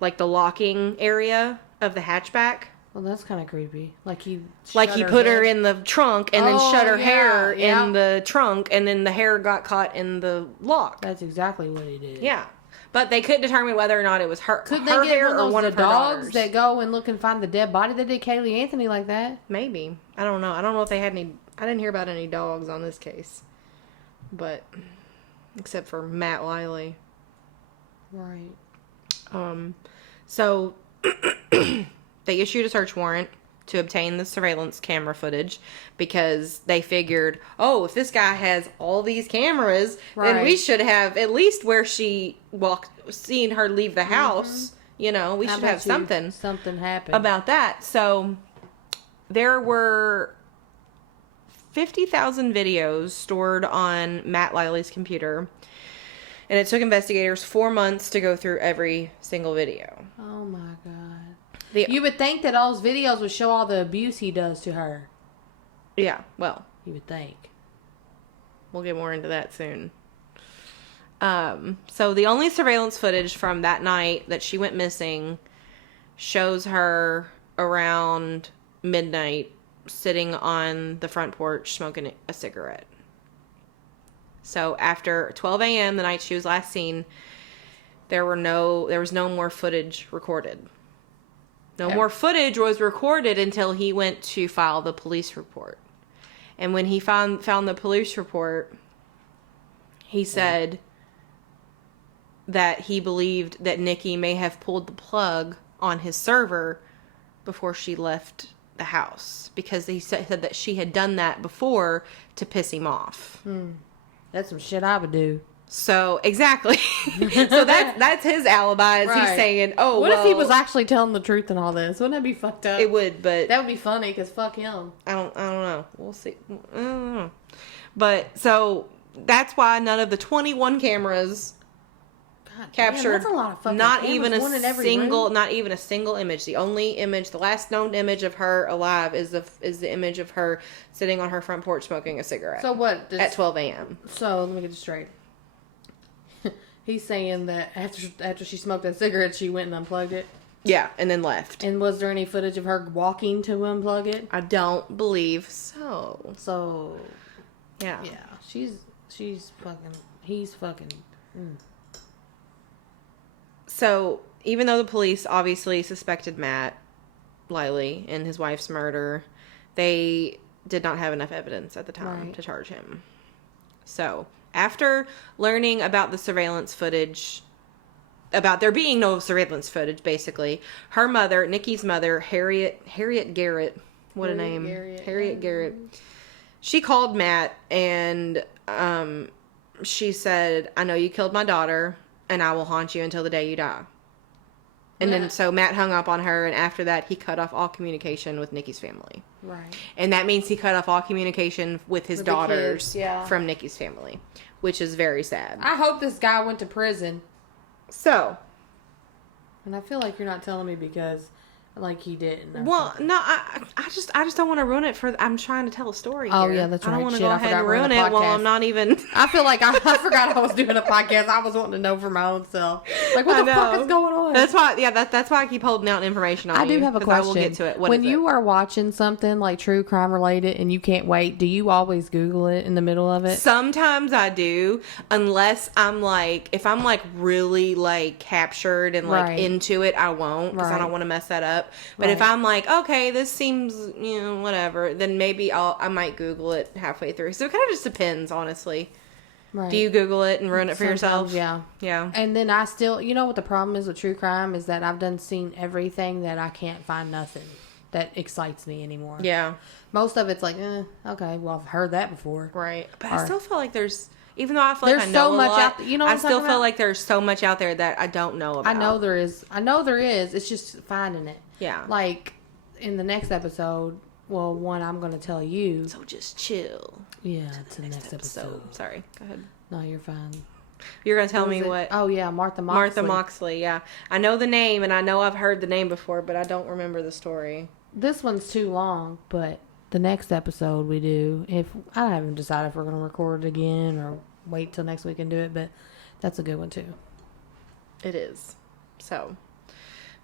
like the locking area of the hatchback. Well, that's kind of creepy. Like he put her in the trunk and then shut her hair yeah. in the trunk, and then the hair got caught in the lock. That's exactly what he did. Yeah. But they couldn't determine whether or not it was her Couldn't her they get hair or one of her dogs daughters. that go and look and find the dead body? They did Kaylee Anthony like that. Maybe. I don't know. I don't know if they had any... I didn't hear about any dogs on this case. But... Except for Matt Leili. Right. So... they issued a search warrant to obtain the surveillance camera footage because they figured, if this guy has all these cameras, then we should have at least where she seeing her leave the house. We should have something happen about that. So there were 50,000 videos stored on Matt Leili's computer, and it took investigators 4 months to go through every single video. Oh my God. You would think that all those videos would show all the abuse he does to her. Yeah, well. You would think. We'll get more into that soon. So the only surveillance footage from that night that she went missing shows her around midnight sitting on the front porch smoking a cigarette. So after 12 a.m., the night she was last seen, there was no more footage recorded. No more footage was recorded until he went to file the police report. And when he found the police report, he said that he believed that Nikki may have pulled the plug on his server before she left the house. Because he said that she had done that before to piss him off. That's some shit I would do. So, exactly. So that's his alibi. Is he's saying, what if he was actually telling the truth in all this? Wouldn't that be fucked up? It would, but... That would be funny, because fuck him. I don't know. We'll see. I don't know. But, so, that's why none of the 21 cameras captured... That's a lot of fucking not cameras, even one in every room. Not even a single image. The only image, the last known image of her alive is the image of her sitting on her front porch smoking a cigarette. So what? At 12 a.m. So, let me get this straight. He's saying that after she smoked that cigarette, she went and unplugged it? Yeah, and then left. And was there any footage of her walking to unplug it? I don't believe so. So, yeah. Yeah, she's fucking, he's fucking... So, even though the police obviously suspected Matt Leili in his wife's murder, they did not have enough evidence at the time to charge him. So... After learning about the surveillance footage, about there being no surveillance footage, basically, her mother, Nikki's mother, Harriet Garrett, what a name, Harriet Garrett, she called Matt and she said, "I know you killed my daughter, and I will haunt you until the day you die." And then so Matt hung up on her, and after that, he cut off all communication with Nikki's family. Right. And that means he cut off all communication with his daughters from Nikki's family, which is very sad. I hope this guy went to prison. So. And I feel like you're not telling me because... Like he didn't. Well, no, I just don't want to ruin it for. I'm trying to tell a story. Oh here. yeah, that's right. I don't want to go ahead and ruin it while I'm not even. I feel like I forgot I was doing a podcast. I was wanting to know for my own self. Like what the fuck is going on? That's why. Yeah, that's why I keep holding out information on you. I do have a question. I will get to it. When you are watching something like true crime related and you can't wait, do you always Google it in the middle of it? Sometimes I do, unless I'm like, if I'm like really like captured and like into it, I won't because I don't want to mess that up. But if I'm like, okay, this seems, whatever, then maybe I might Google it halfway through. So it kind of just depends, honestly. Right. Do you Google it and ruin it for yourself? Yeah. Yeah. And then I still, what the problem is with true crime is that I've seen everything that I can't find nothing that excites me anymore. Yeah. Most of it's like, okay, well, I've heard that before. Right. But I still feel like there's, Even though I feel like There's I know so a much lot, out. You know what I I'm still talking feel about? like there's so much out there that I don't know about. I know there is. I know there is. It's just finding it. Yeah. Like in the next episode. Well, one I'm going to tell you. So just chill. Yeah, it's the next episode. Sorry. Go ahead. No, you're fine. You're going to tell me what? Oh, yeah, Martha Moxley. Martha Moxley, yeah. I know the name, and I know I've heard the name before, but I don't remember the story. This one's too long, but the next episode we do, if I haven't decided if we're going to record it again or wait till next week and do it, but that's a good one, too. It is. So,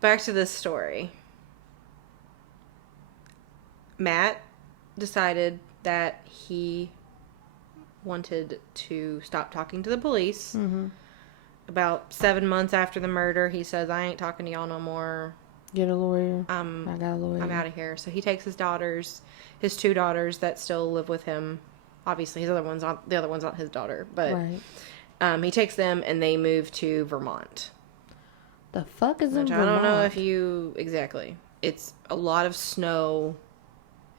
back to this story. Matt decided that he wanted to stop talking to the police. Mm-hmm. About 7 months after the murder, he says, I ain't talking to y'all no more. Get a lawyer. I got a lawyer. I'm out of here. So he takes his daughters, his 2 daughters that still live with him. Obviously, the other one's not his daughter, but right. He takes them and they move to Vermont. The fuck is in Which Vermont? I don't know if you exactly. It's a lot of snow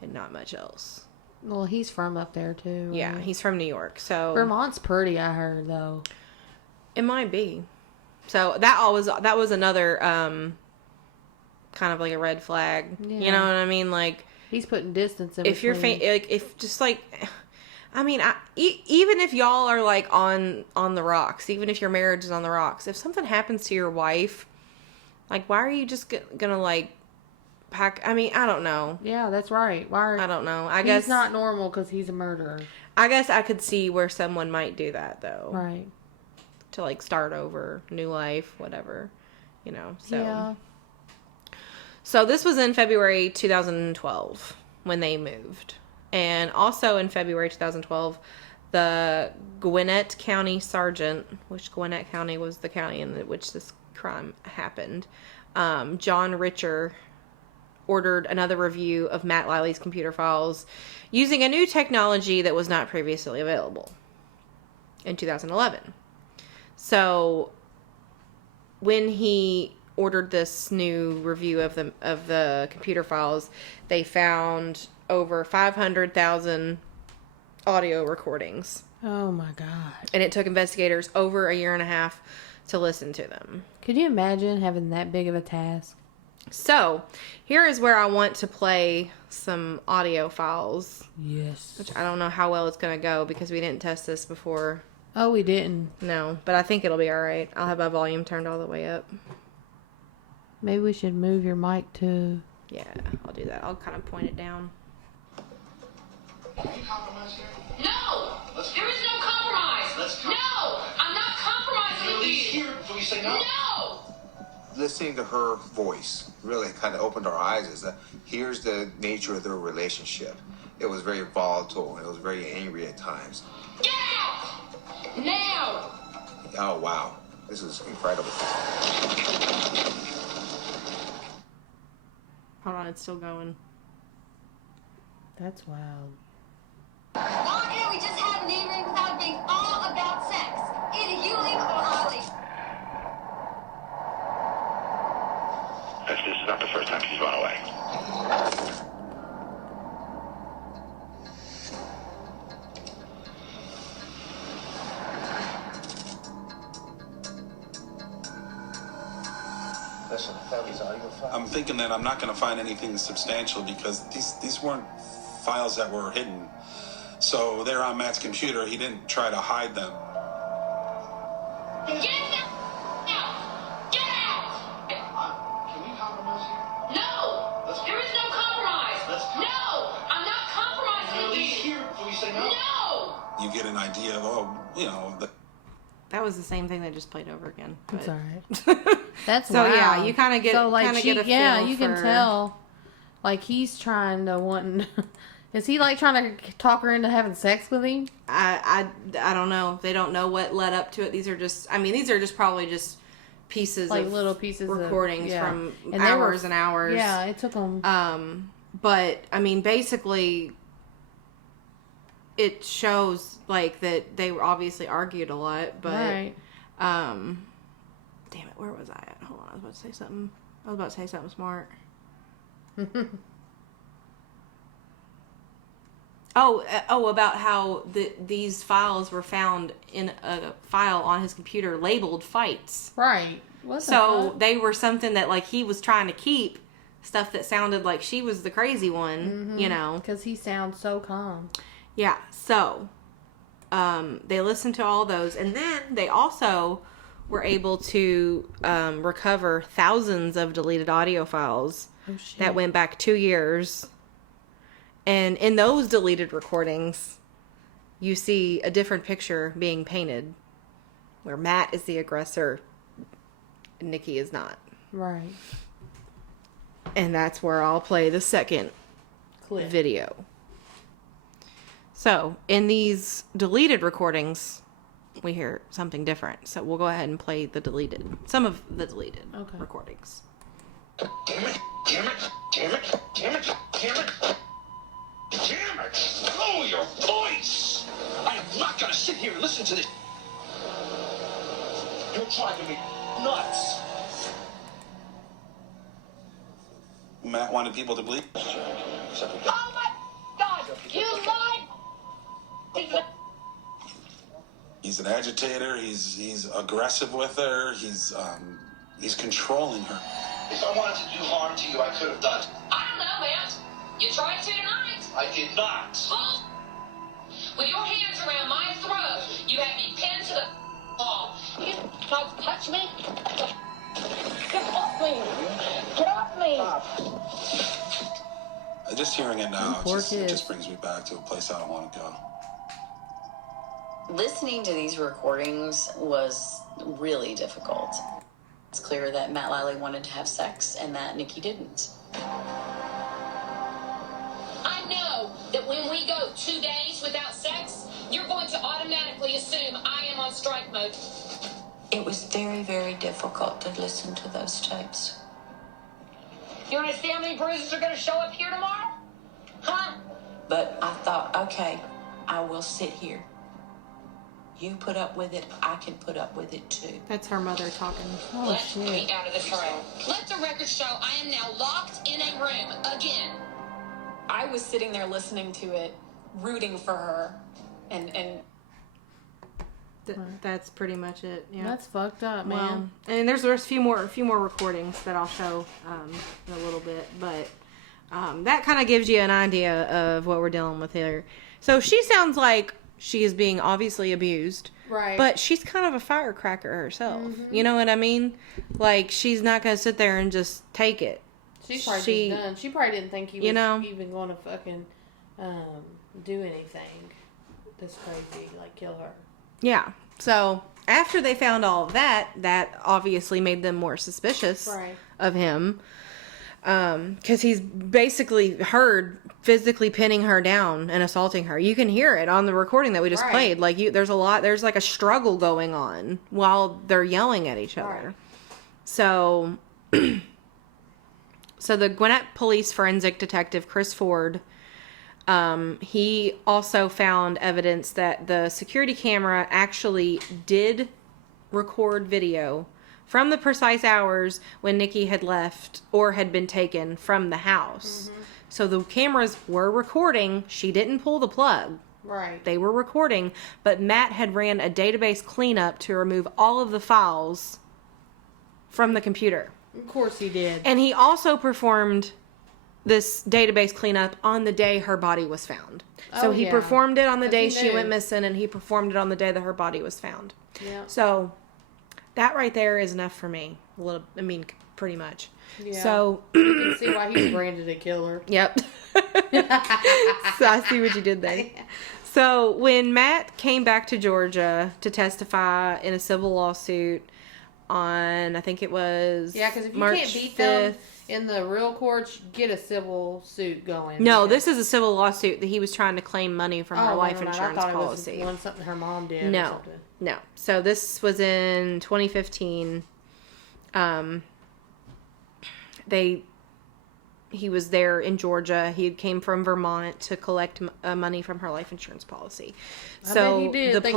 and not much else. Well, he's from up there too. Right? Yeah, he's from New York, so Vermont's pretty. I heard though. It might be. So that was another kind of like a red flag. Yeah. You know what I mean? Like he's putting distance in if between. you're if just like. I mean, even if y'all are like on the rocks, even if your marriage is on the rocks, if something happens to your wife, like why are you just gonna like pack? I mean, I don't know. Yeah, that's right. Why? I don't know. I he's guess he's not normal because he's a murderer. I guess I could see where someone might do that though. Right. To like start over, new life, whatever, you know. So. Yeah. So this was in February 2012 when they moved. And also in February 2012, the Gwinnett County Sergeant, which Gwinnett County was the county in which this crime happened, John Richer, ordered another review of Matt Leili's computer files using a new technology that was not previously available in 2011. So when he ordered this new review of the computer files, they found over 500,000 audio recordings. Oh my God. And it took investigators over a year and a half to listen to them. Could you imagine having that big of a task? So, here is where I want to play some audio files. Yes. Which I don't know how well it's going to go because we didn't test this before. Oh, we didn't. No, but I think it'll be alright. I'll have my volume turned all the way up. Maybe we should move your mic to... Yeah, I'll do that. I'll kind of point it down. Can we compromise here? No! There is no compromise! No! I'm not compromising At with least you! hear it before you say no. No! Listening to her voice really kind of opened our eyes as here's the nature of their relationship. It was very volatile. It was very angry at times. Get out! Now! Oh, wow. This is incredible. Hold on, it's still going. That's wild. Why can't we just have neighboring without being all about sex? Either you leave or I'll leave. This is not the first time she's run away. Listen, that was audio file. I'm thinking that I'm not going to find anything substantial because these weren't files that were hidden. So they're on Matt's computer. He didn't try to hide them. Get out! Get out! Can we compromise here? No! There is no compromise! No! I'm not compromising At with least you! hear it before you say no. No! You get an idea of, That was the same thing they just played over again. It's but- alright. That's So, wild. yeah, you kinda get- so, like, kinda she, get a yeah, feel you can for- tell. Like, he's trying to want... Is he, like, trying to talk her into having sex with him? I don't know. They don't know what led up to it. These are just probably just pieces Like, of little pieces of... recordings yeah. from And they were- hours and hours. Yeah, it took them... But I mean, basically, it shows like that they were obviously argued a lot. But right. damn it, where was I at? Hold on, I was about to say something. I was about to say something smart. About how these files were found in a file on his computer labeled fights. Right. What the So fuck? they were something that like he was trying to keep stuff that sounded like she was the crazy one, you know. Because he sounds so calm. Yeah. So they listened to all those, and then they also were able to recover thousands of deleted audio files that went back 2 years. And in those deleted recordings, you see a different picture being painted where Matt is the aggressor and Nikki is not. Right. And that's where I'll play the second Clip. video. So, in these deleted recordings, we hear something different. So, we'll go ahead and play some of the deleted recordings. Damn it! Damn it! Damn it! Damn it! Damn it! Damn it! Lower your voice! I am not gonna sit here and listen to this. You're driving me nuts. Matt wanted people to bleed. Oh my God! You lied! He's an agitator. He's aggressive with her. He's controlling her. If I wanted to do harm to you, I could have done it. I don't know, Matt. You tried to tonight. I did not. Bull. With your hands around my throat, you had me pinned to the wall. You don't touch me. Get off me. Get off me. Just hearing it now, Poor it kids. just brings me back to a place I don't want to go. Listening to these recordings was really difficult. It's clear that Matt Leili wanted to have sex and that Nikki didn't. I know that when we go 2 days without sex, you're going to automatically assume I am on strike mode. It was very, very difficult to listen to those tapes. You understand how many bruises are going to show up here tomorrow? Huh? But I thought, okay, I will sit here. You put up with it, I can put up with it too. That's her mother talking. Let me out of this room. Let the record show I am now locked in a room again. I was sitting there listening to it, rooting for her, and That's pretty much it. Yeah. That's fucked up, man. Well, and there's a few more recordings that I'll show in a little bit, but that kind of gives you an idea of what we're dealing with here. So she sounds like she is being obviously abused, Right. but she's kind of a firecracker herself. You know what I mean? Like, she's not gonna sit there and just take it. She's probably just done. She probably didn't think he was even going to fucking do anything this crazy, like kill her. Yeah. So after they found all of that, that obviously made them more suspicious of him. Because he's basically heard physically pinning her down and assaulting her. You can hear it on the recording that we just played. Like, there's like a struggle going on while they're yelling at each other. So, so the Gwinnett Police forensic detective, Chris Ford, he also found evidence that the security camera actually did record video from the precise hours when Nikki had left or had been taken from the house. So the cameras were recording. She didn't pull the plug. Right. They were recording, but Matt had ran a database cleanup to remove all of the files from the computer. Of course he did. And he also performed this database cleanup on the day her body was found. So he performed it on the day she went missing, and he performed it on the day that her body was found. Yeah. So that right there is enough for me. Pretty much. Yeah. So you can see why he was branded a killer. Yep. So I see what you did there. So when Matt came back to Georgia to testify in a civil lawsuit on, I think it was because if you March can't beat 5th. them in the real courts, get a civil suit going. No, this is a civil lawsuit that he was trying to claim money from her life insurance I thought policy. It was something her mom did. No, or something. no. So this was in 2015. He was there in Georgia. He came from Vermont to collect money from her life insurance policy. So he did, the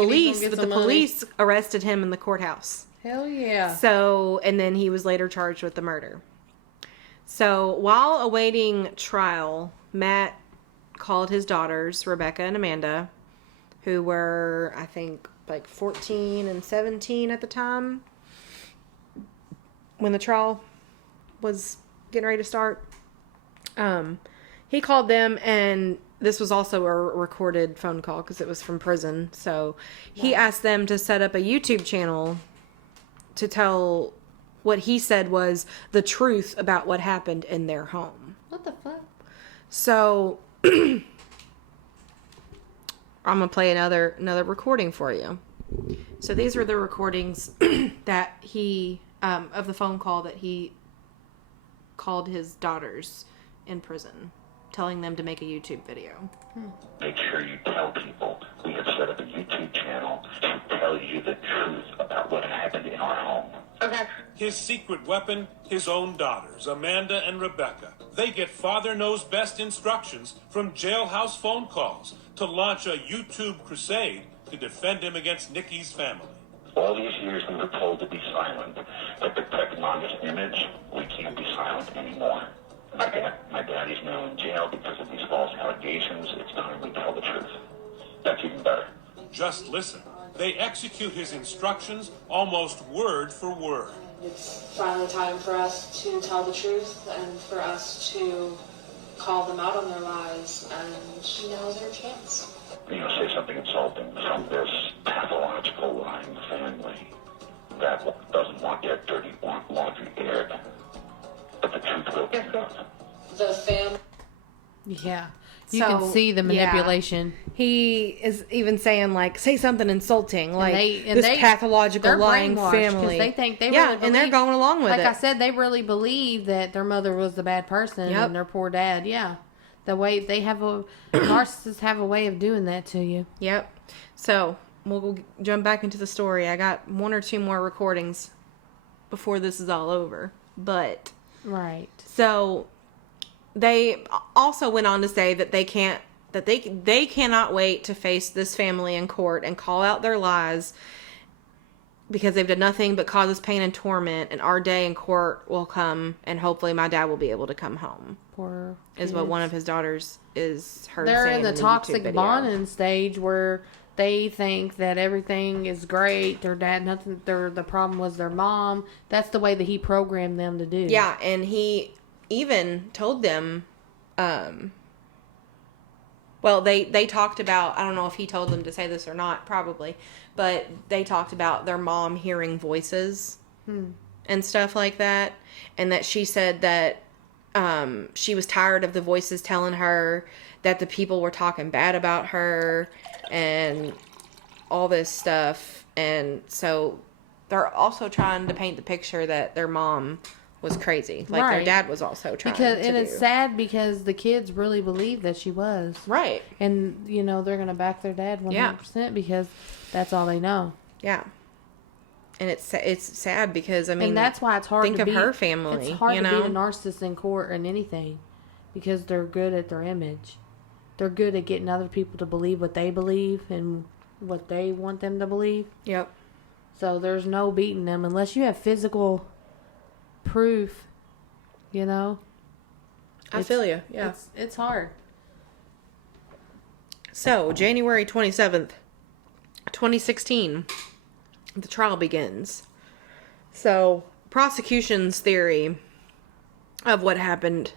police arrested him in the courthouse. Hell yeah. So, and then he was later charged with the murder. So while awaiting trial, Matt called his daughters, Rebecca and Amanda, who were, I think, like 14 and 17 at the time when the trial was getting ready to start. He called them, and this was also a recorded phone call because it was from prison. So he asked them to set up a YouTube channel to tell what he said was the truth about what happened in their home. What the fuck? So I'm gonna play another recording for you. So these were the recordings that he of the phone call that he called his daughters in prison, telling them to make a YouTube video. Make sure you tell people we have set up a YouTube channel to tell you the truth about what happened in our home. Okay. His secret weapon, his own daughters, Amanda and Rebecca. They get Father Knows Best instructions from jailhouse phone calls to launch a YouTube crusade to defend him against Nikki's family. All these years we were told to be silent, to protect Mama's image. We can't be silent anymore. My dad is now in jail because of these false allegations. It's time we tell the truth. That's even better. Just listen. They execute his instructions almost word for word. It's finally time for us to tell the truth and for us to call them out on their lies, and now's our chance. Say something insulting from this pathological lying family that doesn't want their dirty laundry aired. But the truth will be enough. The family. Yeah. You can see the manipulation. Yeah. He is even saying, like, say something insulting, like and this pathological they're lying brainwashed family. They think they really believe, and they're going along with like it. Like I said, they really believe that their mother was the bad person and their poor dad. Yeah. The way they have narcissists have a way of doing that to you. Yep. So we'll jump back into the story. I got one or two more recordings before this is all over. But right. So they also went on to say that they cannot wait to face this family in court and call out their lies because they've done nothing but cause us pain and torment, and our day in court will come, and hopefully my dad will be able to come home. Poor kids. Is what one of his daughters is heard They're saying in the toxic bonding stage where they think that everything is great. Their dad, nothing. The problem was their mom. That's the way that he programmed them to do. Yeah, and he even told them. Well, they talked about. I don't know if he told them to say this or not. Probably, but they talked about their mom hearing voices and stuff like that, and that she said that she was tired of the voices telling her that the people were talking bad about her and all this stuff. And so they're also trying to paint the picture that their mom was crazy. Like their dad was also trying it's sad because the kids really believe that she was. Right. And, they're going to back their dad 100% because that's all they know. Yeah. And it's sad because, and that's why it's hard to beat her family. It's hard to beat a narcissist in court and anything because they're good at their image. They're good at getting other people to believe what they believe and what they want them to believe. Yep. So there's no beating them unless you have physical proof, I feel you. Yeah. It's hard. So, January 27th, 2016, the trial begins. So, prosecution's theory of what happened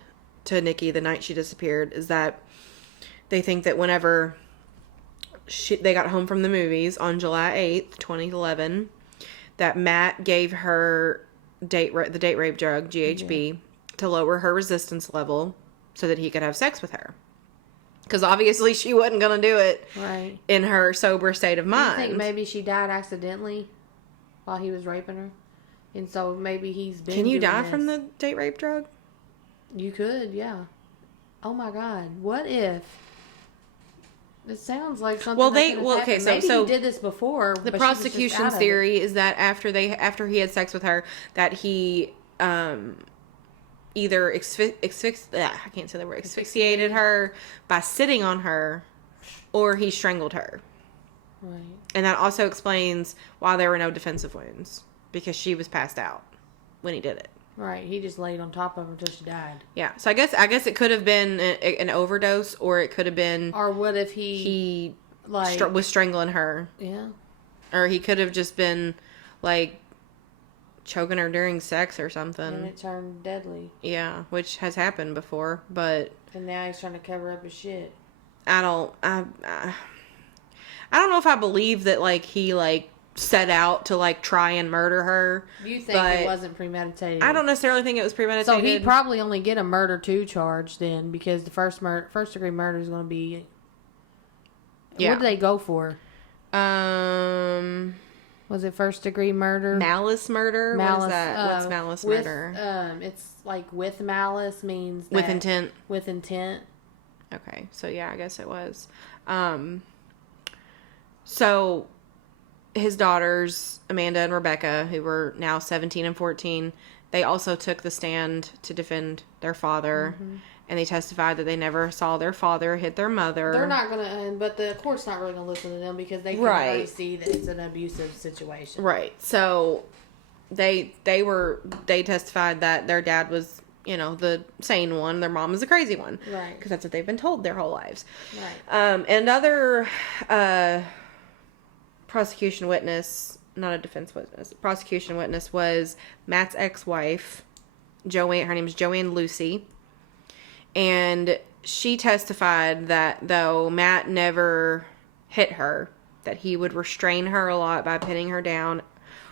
to Nikki the night she disappeared is that they think that whenever they got home from the movies on July 8th, 2011, that Matt gave her the date rape drug, GHB, to lower her resistance level so that he could have sex with her. Because obviously she wasn't going to do it in her sober state of mind. Do you think maybe she died accidentally while he was raping her? And so maybe he's been Can you die this. from the date rape drug? You could, yeah. Oh my God. What if... It sounds like something okay, maybe he did this before. The prosecution's theory is that after he had sex with her, that he either asphyxiated her by sitting on her, or he strangled her. Right. And that also explains why there were no defensive wounds, because she was passed out when he did it. Right. He just laid on top of her until she died. Yeah. So I guess it could have been an overdose, or it could have been. Or what if he like was strangling her? Yeah. Or he could have just been like choking her during sex or something. And it turned deadly. Yeah, which has happened before, but. And now he's trying to cover up his shit. I don't know if I believe that like he like set out to like try and murder her. You think it wasn't premeditated? I don't necessarily think it was premeditated. So he'd probably only get a murder 2 charge then, because the first degree murder is going to be. Yeah. What did they go for? Was it first degree murder? Malice murder? Malice, what is that? What's malice murder? It's like with malice means with intent. With intent. Okay, so yeah, I guess it was. So his daughters, Amanda and Rebecca, who were now 17 and 14, they also took the stand to defend their father. Mm-hmm. And they testified that they never saw their father hit their mother. They're not going to, but the court's not really going to listen to them because they can already see that it's an abusive situation. Right. So they testified that their dad was, the sane one. Their mom was the crazy one. Right. Because that's what they've been told their whole lives. Right. Another prosecution witness, not a defense witness, prosecution witness was Matt's ex-wife, Joanne. Her name is Joanne Lucy. And she testified that though Matt never hit her, that he would restrain her a lot by pinning her down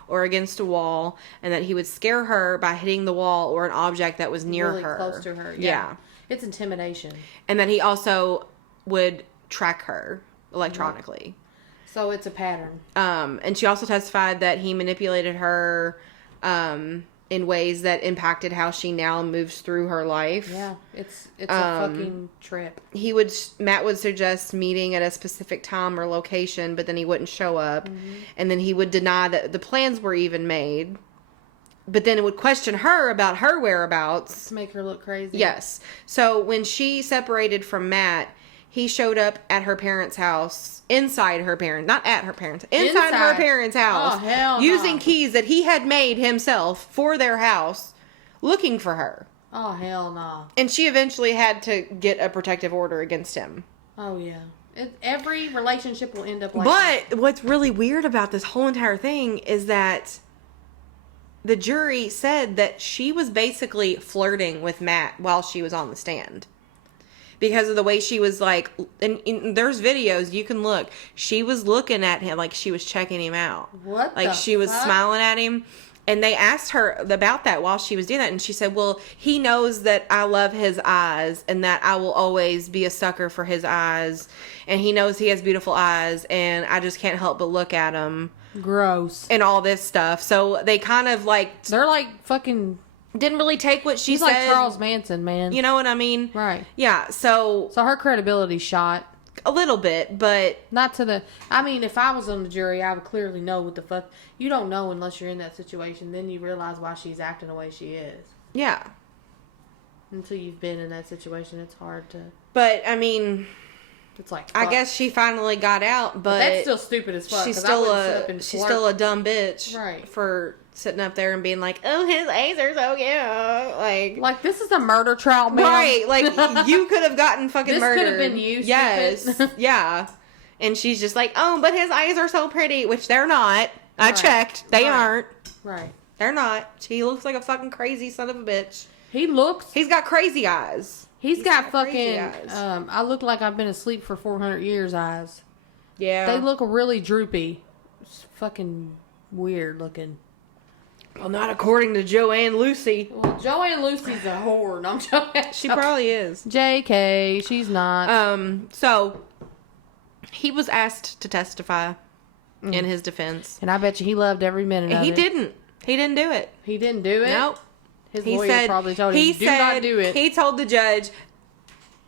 or against a wall, and that he would scare her by hitting the wall or an object that was near really her. Close to her. Yeah. It's intimidation. And that he also would track her electronically. So it's a pattern. And she also testified that he manipulated her in ways that impacted how she now moves through her life. Yeah, it's a fucking trip. Matt would suggest meeting at a specific time or location, but then he wouldn't show up. Mm-hmm. And then he would deny that the plans were even made. But then it would question her about her whereabouts. To make her look crazy. Yes. So when she separated from Matt, he showed up at her parents' house, inside her parents, not at her parents, inside her parents' house, oh, hell using no. keys that he had made himself for their house, looking for her. Oh, hell no. And she eventually had to get a protective order against him. Oh, yeah. Every relationship will end up like that. But what's really weird about this whole entire thing is that the jury said that she was basically flirting with Matt while she was on the stand. Because of the way she was like, and there's videos, you can look. She was looking at him like she was checking him out. What Like she was smiling at him. And they asked her about that while she was doing that. And she said, well, he knows that I love his eyes and that I will always be a sucker for his eyes. And he knows he has beautiful eyes and I just can't help but look at him. Gross. And all this stuff. So they kind of like... They're like fucking... Didn't really take what she He's said. He's like Charles Manson, man. You know what I mean? Right. Yeah, so her credibility's shot. A little bit, but... Not to the... I mean, if I was on the jury, I would clearly know what the fuck... You don't know unless you're in that situation. Then you realize why she's acting the way she is. Yeah. Until you've been in that situation, it's hard to... But, I mean... It's like, fuck. I guess she finally got out, but that's still stupid as fuck. She's still a dumb bitch, right? For sitting up there and being like, "Oh, his eyes are so cute." Like this is a murder trial, man. Right? Like you could have gotten fucking this murdered. This could have been you. Yes, yeah. And she's just like, "Oh, but his eyes are so pretty," which they're not. I checked; they aren't. Right? They're not. He looks like a fucking crazy son of a bitch. He's got crazy eyes. He's got fucking, I look like I've been asleep for 400 years eyes. Yeah. They look really droopy. It's fucking weird looking. Well, not according to Joanne Lucy. Well, Joanne Lucy's a whore. No, I'm joking. She probably is. JK, she's not. So, he was asked to testify in his defense. And I bet you he loved every minute of it. He didn't. He didn't do it. He didn't do it? Nope. His lawyer probably told him, do not do it. He told the judge,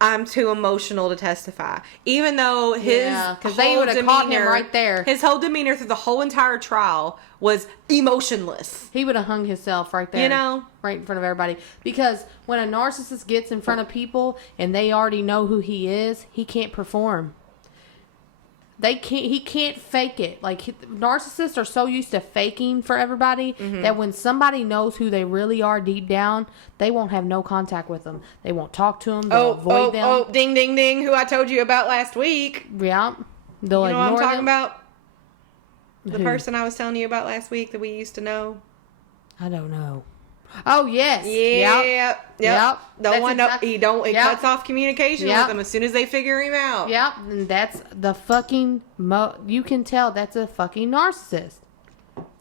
I'm too emotional to testify. Even though his because they would have caught him right there. His whole demeanor through the whole entire trial was emotionless. He would have hung himself right there. You know? Right in front of everybody. Because when a narcissist gets in front of people and they already know who he is, he can't perform. he can't fake it. Like, narcissists are so used to faking for everybody that when somebody knows who they really are deep down, they won't have no contact with them. They won't talk to them. They'll avoid them. Oh, ding, ding, ding. Who I told you about last week. Yeah. They'll you know what I'm talking about? The Who? person I was telling you about last week that we used to know. I don't know. Oh, yes. Yep. It Yep. cuts off communication with them as soon as they figure him out. Yep. And that's the fucking, you can tell that's a fucking narcissist.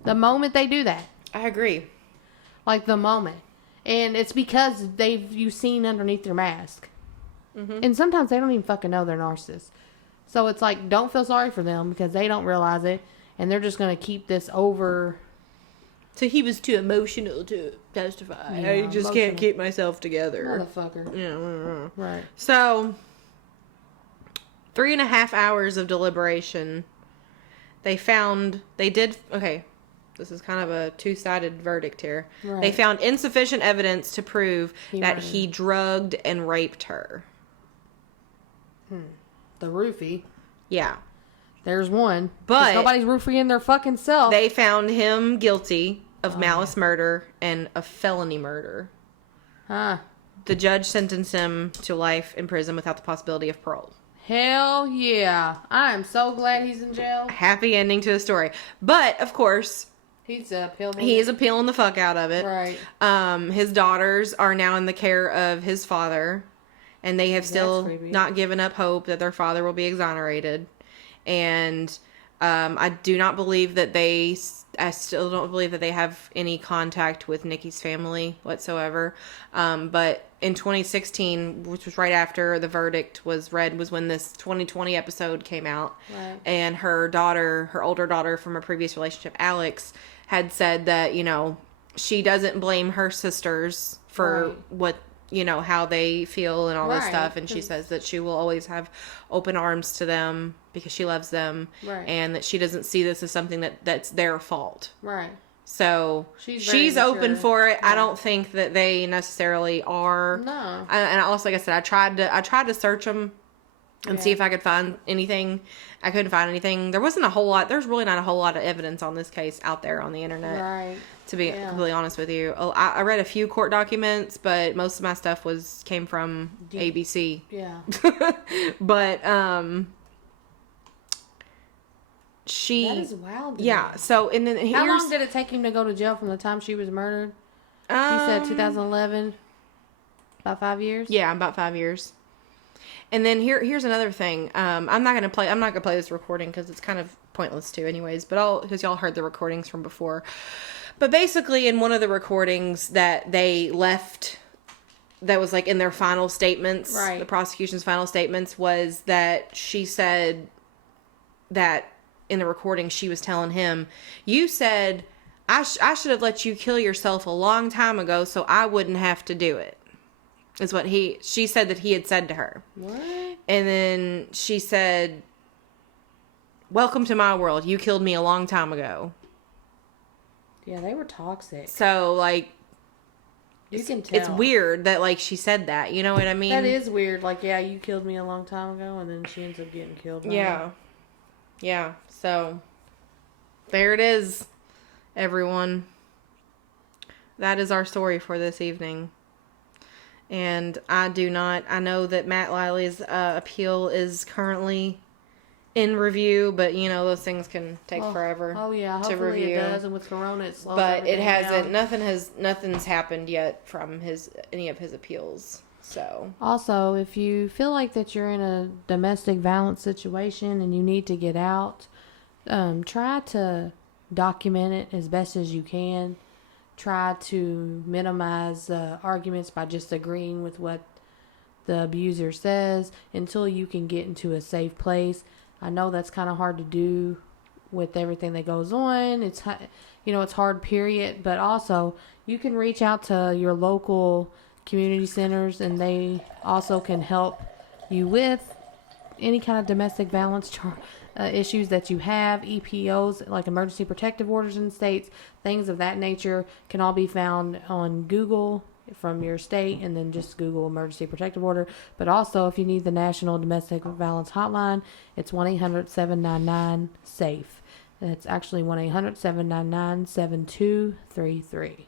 The moment they do that. I agree. Like, the moment. And it's because you've seen underneath their mask. And sometimes they don't even fucking know they're narcissists. So it's like, don't feel sorry for them because they don't realize it. And they're just going to keep this over. So he was too emotional to testify. Yeah, I just can't keep myself together. Motherfucker. Yeah. Right. So, 3.5 hours of deliberation. Okay, this is kind of a two-sided verdict here. Right. They found insufficient evidence to prove that murdered he drugged and raped her. The roofie. Yeah. There's one. But nobody's roofing their fucking self. They found him guilty of malice murder and of felony murder. Huh. The judge sentenced him to life in prison without the possibility of parole. Hell yeah. I am so glad he's in jail. Happy ending to the story. But, of course, He's appealing. he is appealing the fuck out of it. Right. His daughters are now in the care of his father. And they have still not given up hope that their father will be exonerated. And I do not believe that I still don't believe that they have any contact with Nikki's family whatsoever. But in 2016, which was right after the verdict was read, was when this 2020 episode came out. Right. And her older daughter from a previous relationship, Alex, had said that, she doesn't blame her sisters for what, how they feel and all this stuff. And she says that she will always have open arms to them because she loves them. Right. And that she doesn't see this as something that's their fault. Right. So she's open for it. Yeah. I don't think that they necessarily are. No. And also, like I said, I tried to search them and see if I could find anything. I couldn't find anything. There's really not a whole lot of evidence on this case out there on the internet. Right. To be completely honest with you. I read a few court documents, but most of my stuff came from ABC. Yeah. But, that is wild. Yeah. So, and then how long did it take him to go to jail from the time she was murdered? You said 2011. About 5 years? Yeah, about 5 years. And then here's another thing. I'm not gonna play this recording because it's kind of pointless too, anyways. But because y'all heard the recordings from before. But basically, in one of the recordings that they left, that was like in their final statements, the prosecution's final statements, was that she said that in the recording she was telling him, "You said I should have let you kill yourself a long time ago, so I wouldn't have to do it." Is what she said that he had said to her. What? And then she said, "Welcome to my world. You killed me a long time ago." Yeah, they were toxic. So, like, you can tell. It's weird that, like, she said that. You know what I mean? That is weird. Like, yeah, you killed me a long time ago, and then she ends up getting killed. Yeah. So, there it is, everyone. That is our story for this evening. And I know that Matt Leili's appeal is currently in review, but those things can take forever. Oh yeah, to hopefully review. It does, and with Corona, it slows but it hasn't. down. Nothing's happened yet from any of his appeals. So also, if you feel like that you're in a domestic violence situation and you need to get out, try to document it as best as you can. Try to minimize arguments by just agreeing with what the abuser says until you can get into a safe place. I know that's kind of hard to do with everything that goes on. It's hard, period. But also, you can reach out to your local community centers, and they also can help you with any kind of domestic violence issues that you have. EPOs, like emergency protective orders in states, things of that nature, can all be found on Google. from your state, and then just Google emergency protective order. But also, if you need the National Domestic Violence Hotline, it's 1-800-799-SAFE. It's actually 1-800-799-7233.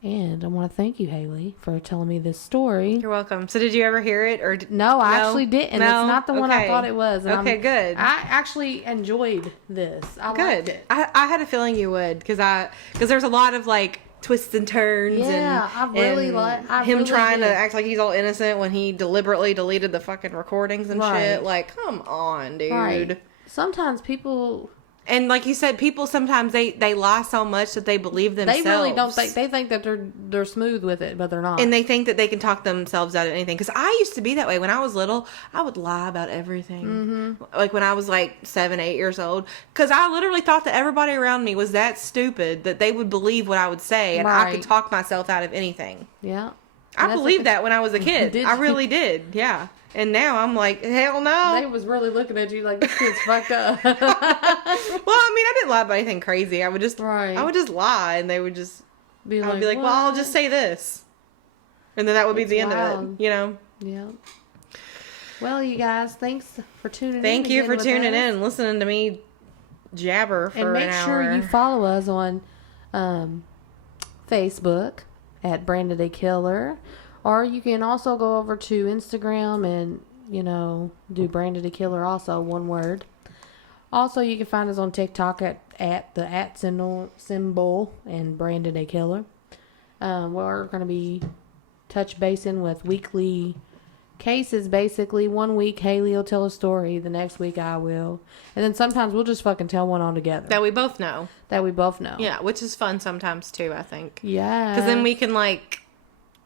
And I want to thank you, Haley, for telling me this story. You're welcome. So did you ever hear it? Or No, I actually didn't. No? It's not the one I Okay. thought it was. And Okay, good. I actually enjoyed this. I liked it. I had a feeling you would, because there's a lot of like twists and turns. Yeah, I really and like him really trying did. to act like he's all innocent when he deliberately deleted the fucking recordings and Right. shit. Like, come on, dude. Right. Sometimes people... And like you said, people sometimes they lie so much that they believe themselves. They really don't think... They think that they're smooth with it, but they're not. And they think that they can talk themselves out of anything. Because I used to be that way. When I was little, I would lie about everything. Mm-hmm. Like when I was like 7, 8 years old. Because I literally thought that everybody around me was that stupid that they would believe what I would say. And I could Right. talk myself out of anything. Yeah. I believed that when I was a kid. Did I you? really did. Yeah. And now I'm like, hell no. They was really looking at you like, this kid's fucked up. Well, I mean, I didn't lie about anything crazy. I would just Right. I would just lie, and they would just Be I would be like, well, I'll just say this. And then that would be It's the end of wild. it, you know? Yeah. Well, you guys, thanks for tuning in. Thank you again for with tuning us. in, listening to me jabber for And make an sure hour. you follow us on Facebook at Branded a Killer. Or you can also go over to Instagram and, do Branded a Killer also, one word. Also, you can find us on TikTok at the symbol and Branded a Killer. We're going to be touch basing with weekly cases, basically. One week, Haley will tell a story. The next week, I will. And then sometimes we'll just fucking tell one on together. That we both know. Yeah, which is fun sometimes too, I think. Yeah. Because then we can, like,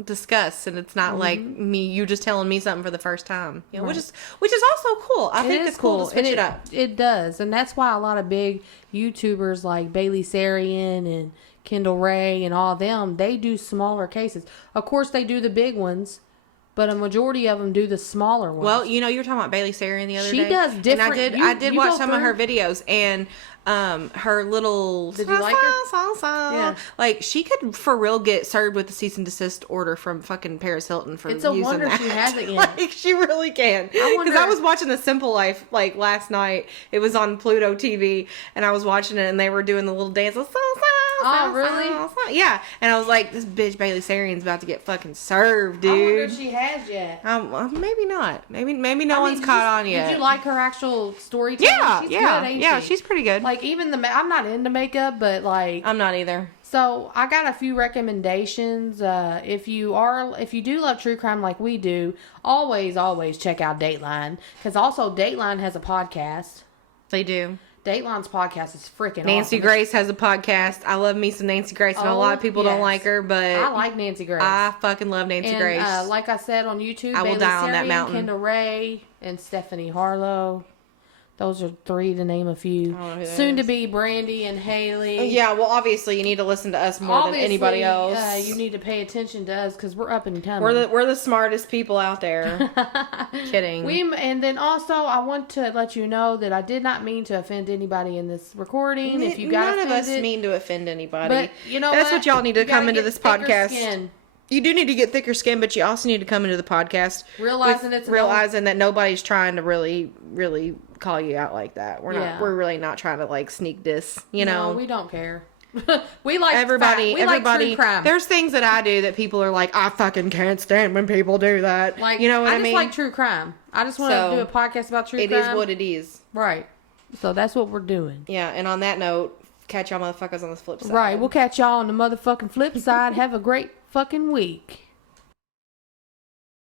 discuss, and it's not like you just telling me something for the first time. You know, Right. which is also cool. I think it's cool to switch And it up. It does. And that's why a lot of big YouTubers like Bailey Sarian and Kendall Ray and all them, they do smaller cases. Of course, they do the big ones, but a majority of them do the smaller ones. Well, you were talking about Bailey Sarian the other day. She does different. And I did watch some of her videos, and her little... Did you like her? Yeah. Like, she could, for real, get served with a cease and desist order from fucking Paris Hilton for It's a using wonder that. she hasn't yet. Like, she really can. Because I was watching The Simple Life, like, last night. It was on Pluto TV, and I was watching it, and they were doing the little dance. Oh, really? Yeah. And I was like, this bitch Bailey Sarian's about to get fucking served, I wonder dude. if she has yet. Maybe not. Maybe no one's caught on yet. Did you like her actual storytelling? Yeah, She's yeah, good, ain't yeah. she? She's pretty good. Like, even I'm not into makeup, but like... I'm not either. So, I got a few recommendations. If you do love true crime like we do, always check out Dateline. Because also, Dateline has a podcast. They do. Dateline's podcast is freaking Nancy awesome. Grace has a podcast. I love me some Nancy Grace. I know a lot of people don't like her, but... I like Nancy Grace. I fucking love Nancy Grace. Like I said on YouTube, I will Bailey die on that Sarian, mountain. Kendall Ray, and Stephanie Harlow. Those are 3 to name a few. Soon to be Brandy and Haley. Yeah, well, obviously, you need to listen to us more than anybody else. You need to pay attention to us because we're up and coming. We're the smartest people out there. Kidding. And then also, I want to let you know that I did not mean to offend anybody in this recording. If you got None of us offended, mean to offend anybody. But you know that's what y'all need to You come gotta into get this thicker podcast. skin. You do need to get thicker skin, but you also need to come into the podcast Realizing that nobody's trying to really, really call you out like that. We're really not trying to like sneak diss, you know. No, we don't care. We like everybody. like true crime. There's things that I do that people are like, I fucking can't stand when people do that. Like, you know what I just mean? like true crime. I just want to do a podcast about true crime. It is what it is. Right. So that's what we're doing. Yeah, and on that note, catch y'all motherfuckers on the flip side. Right. We'll catch y'all on the motherfucking flip side. Have a great fucking week.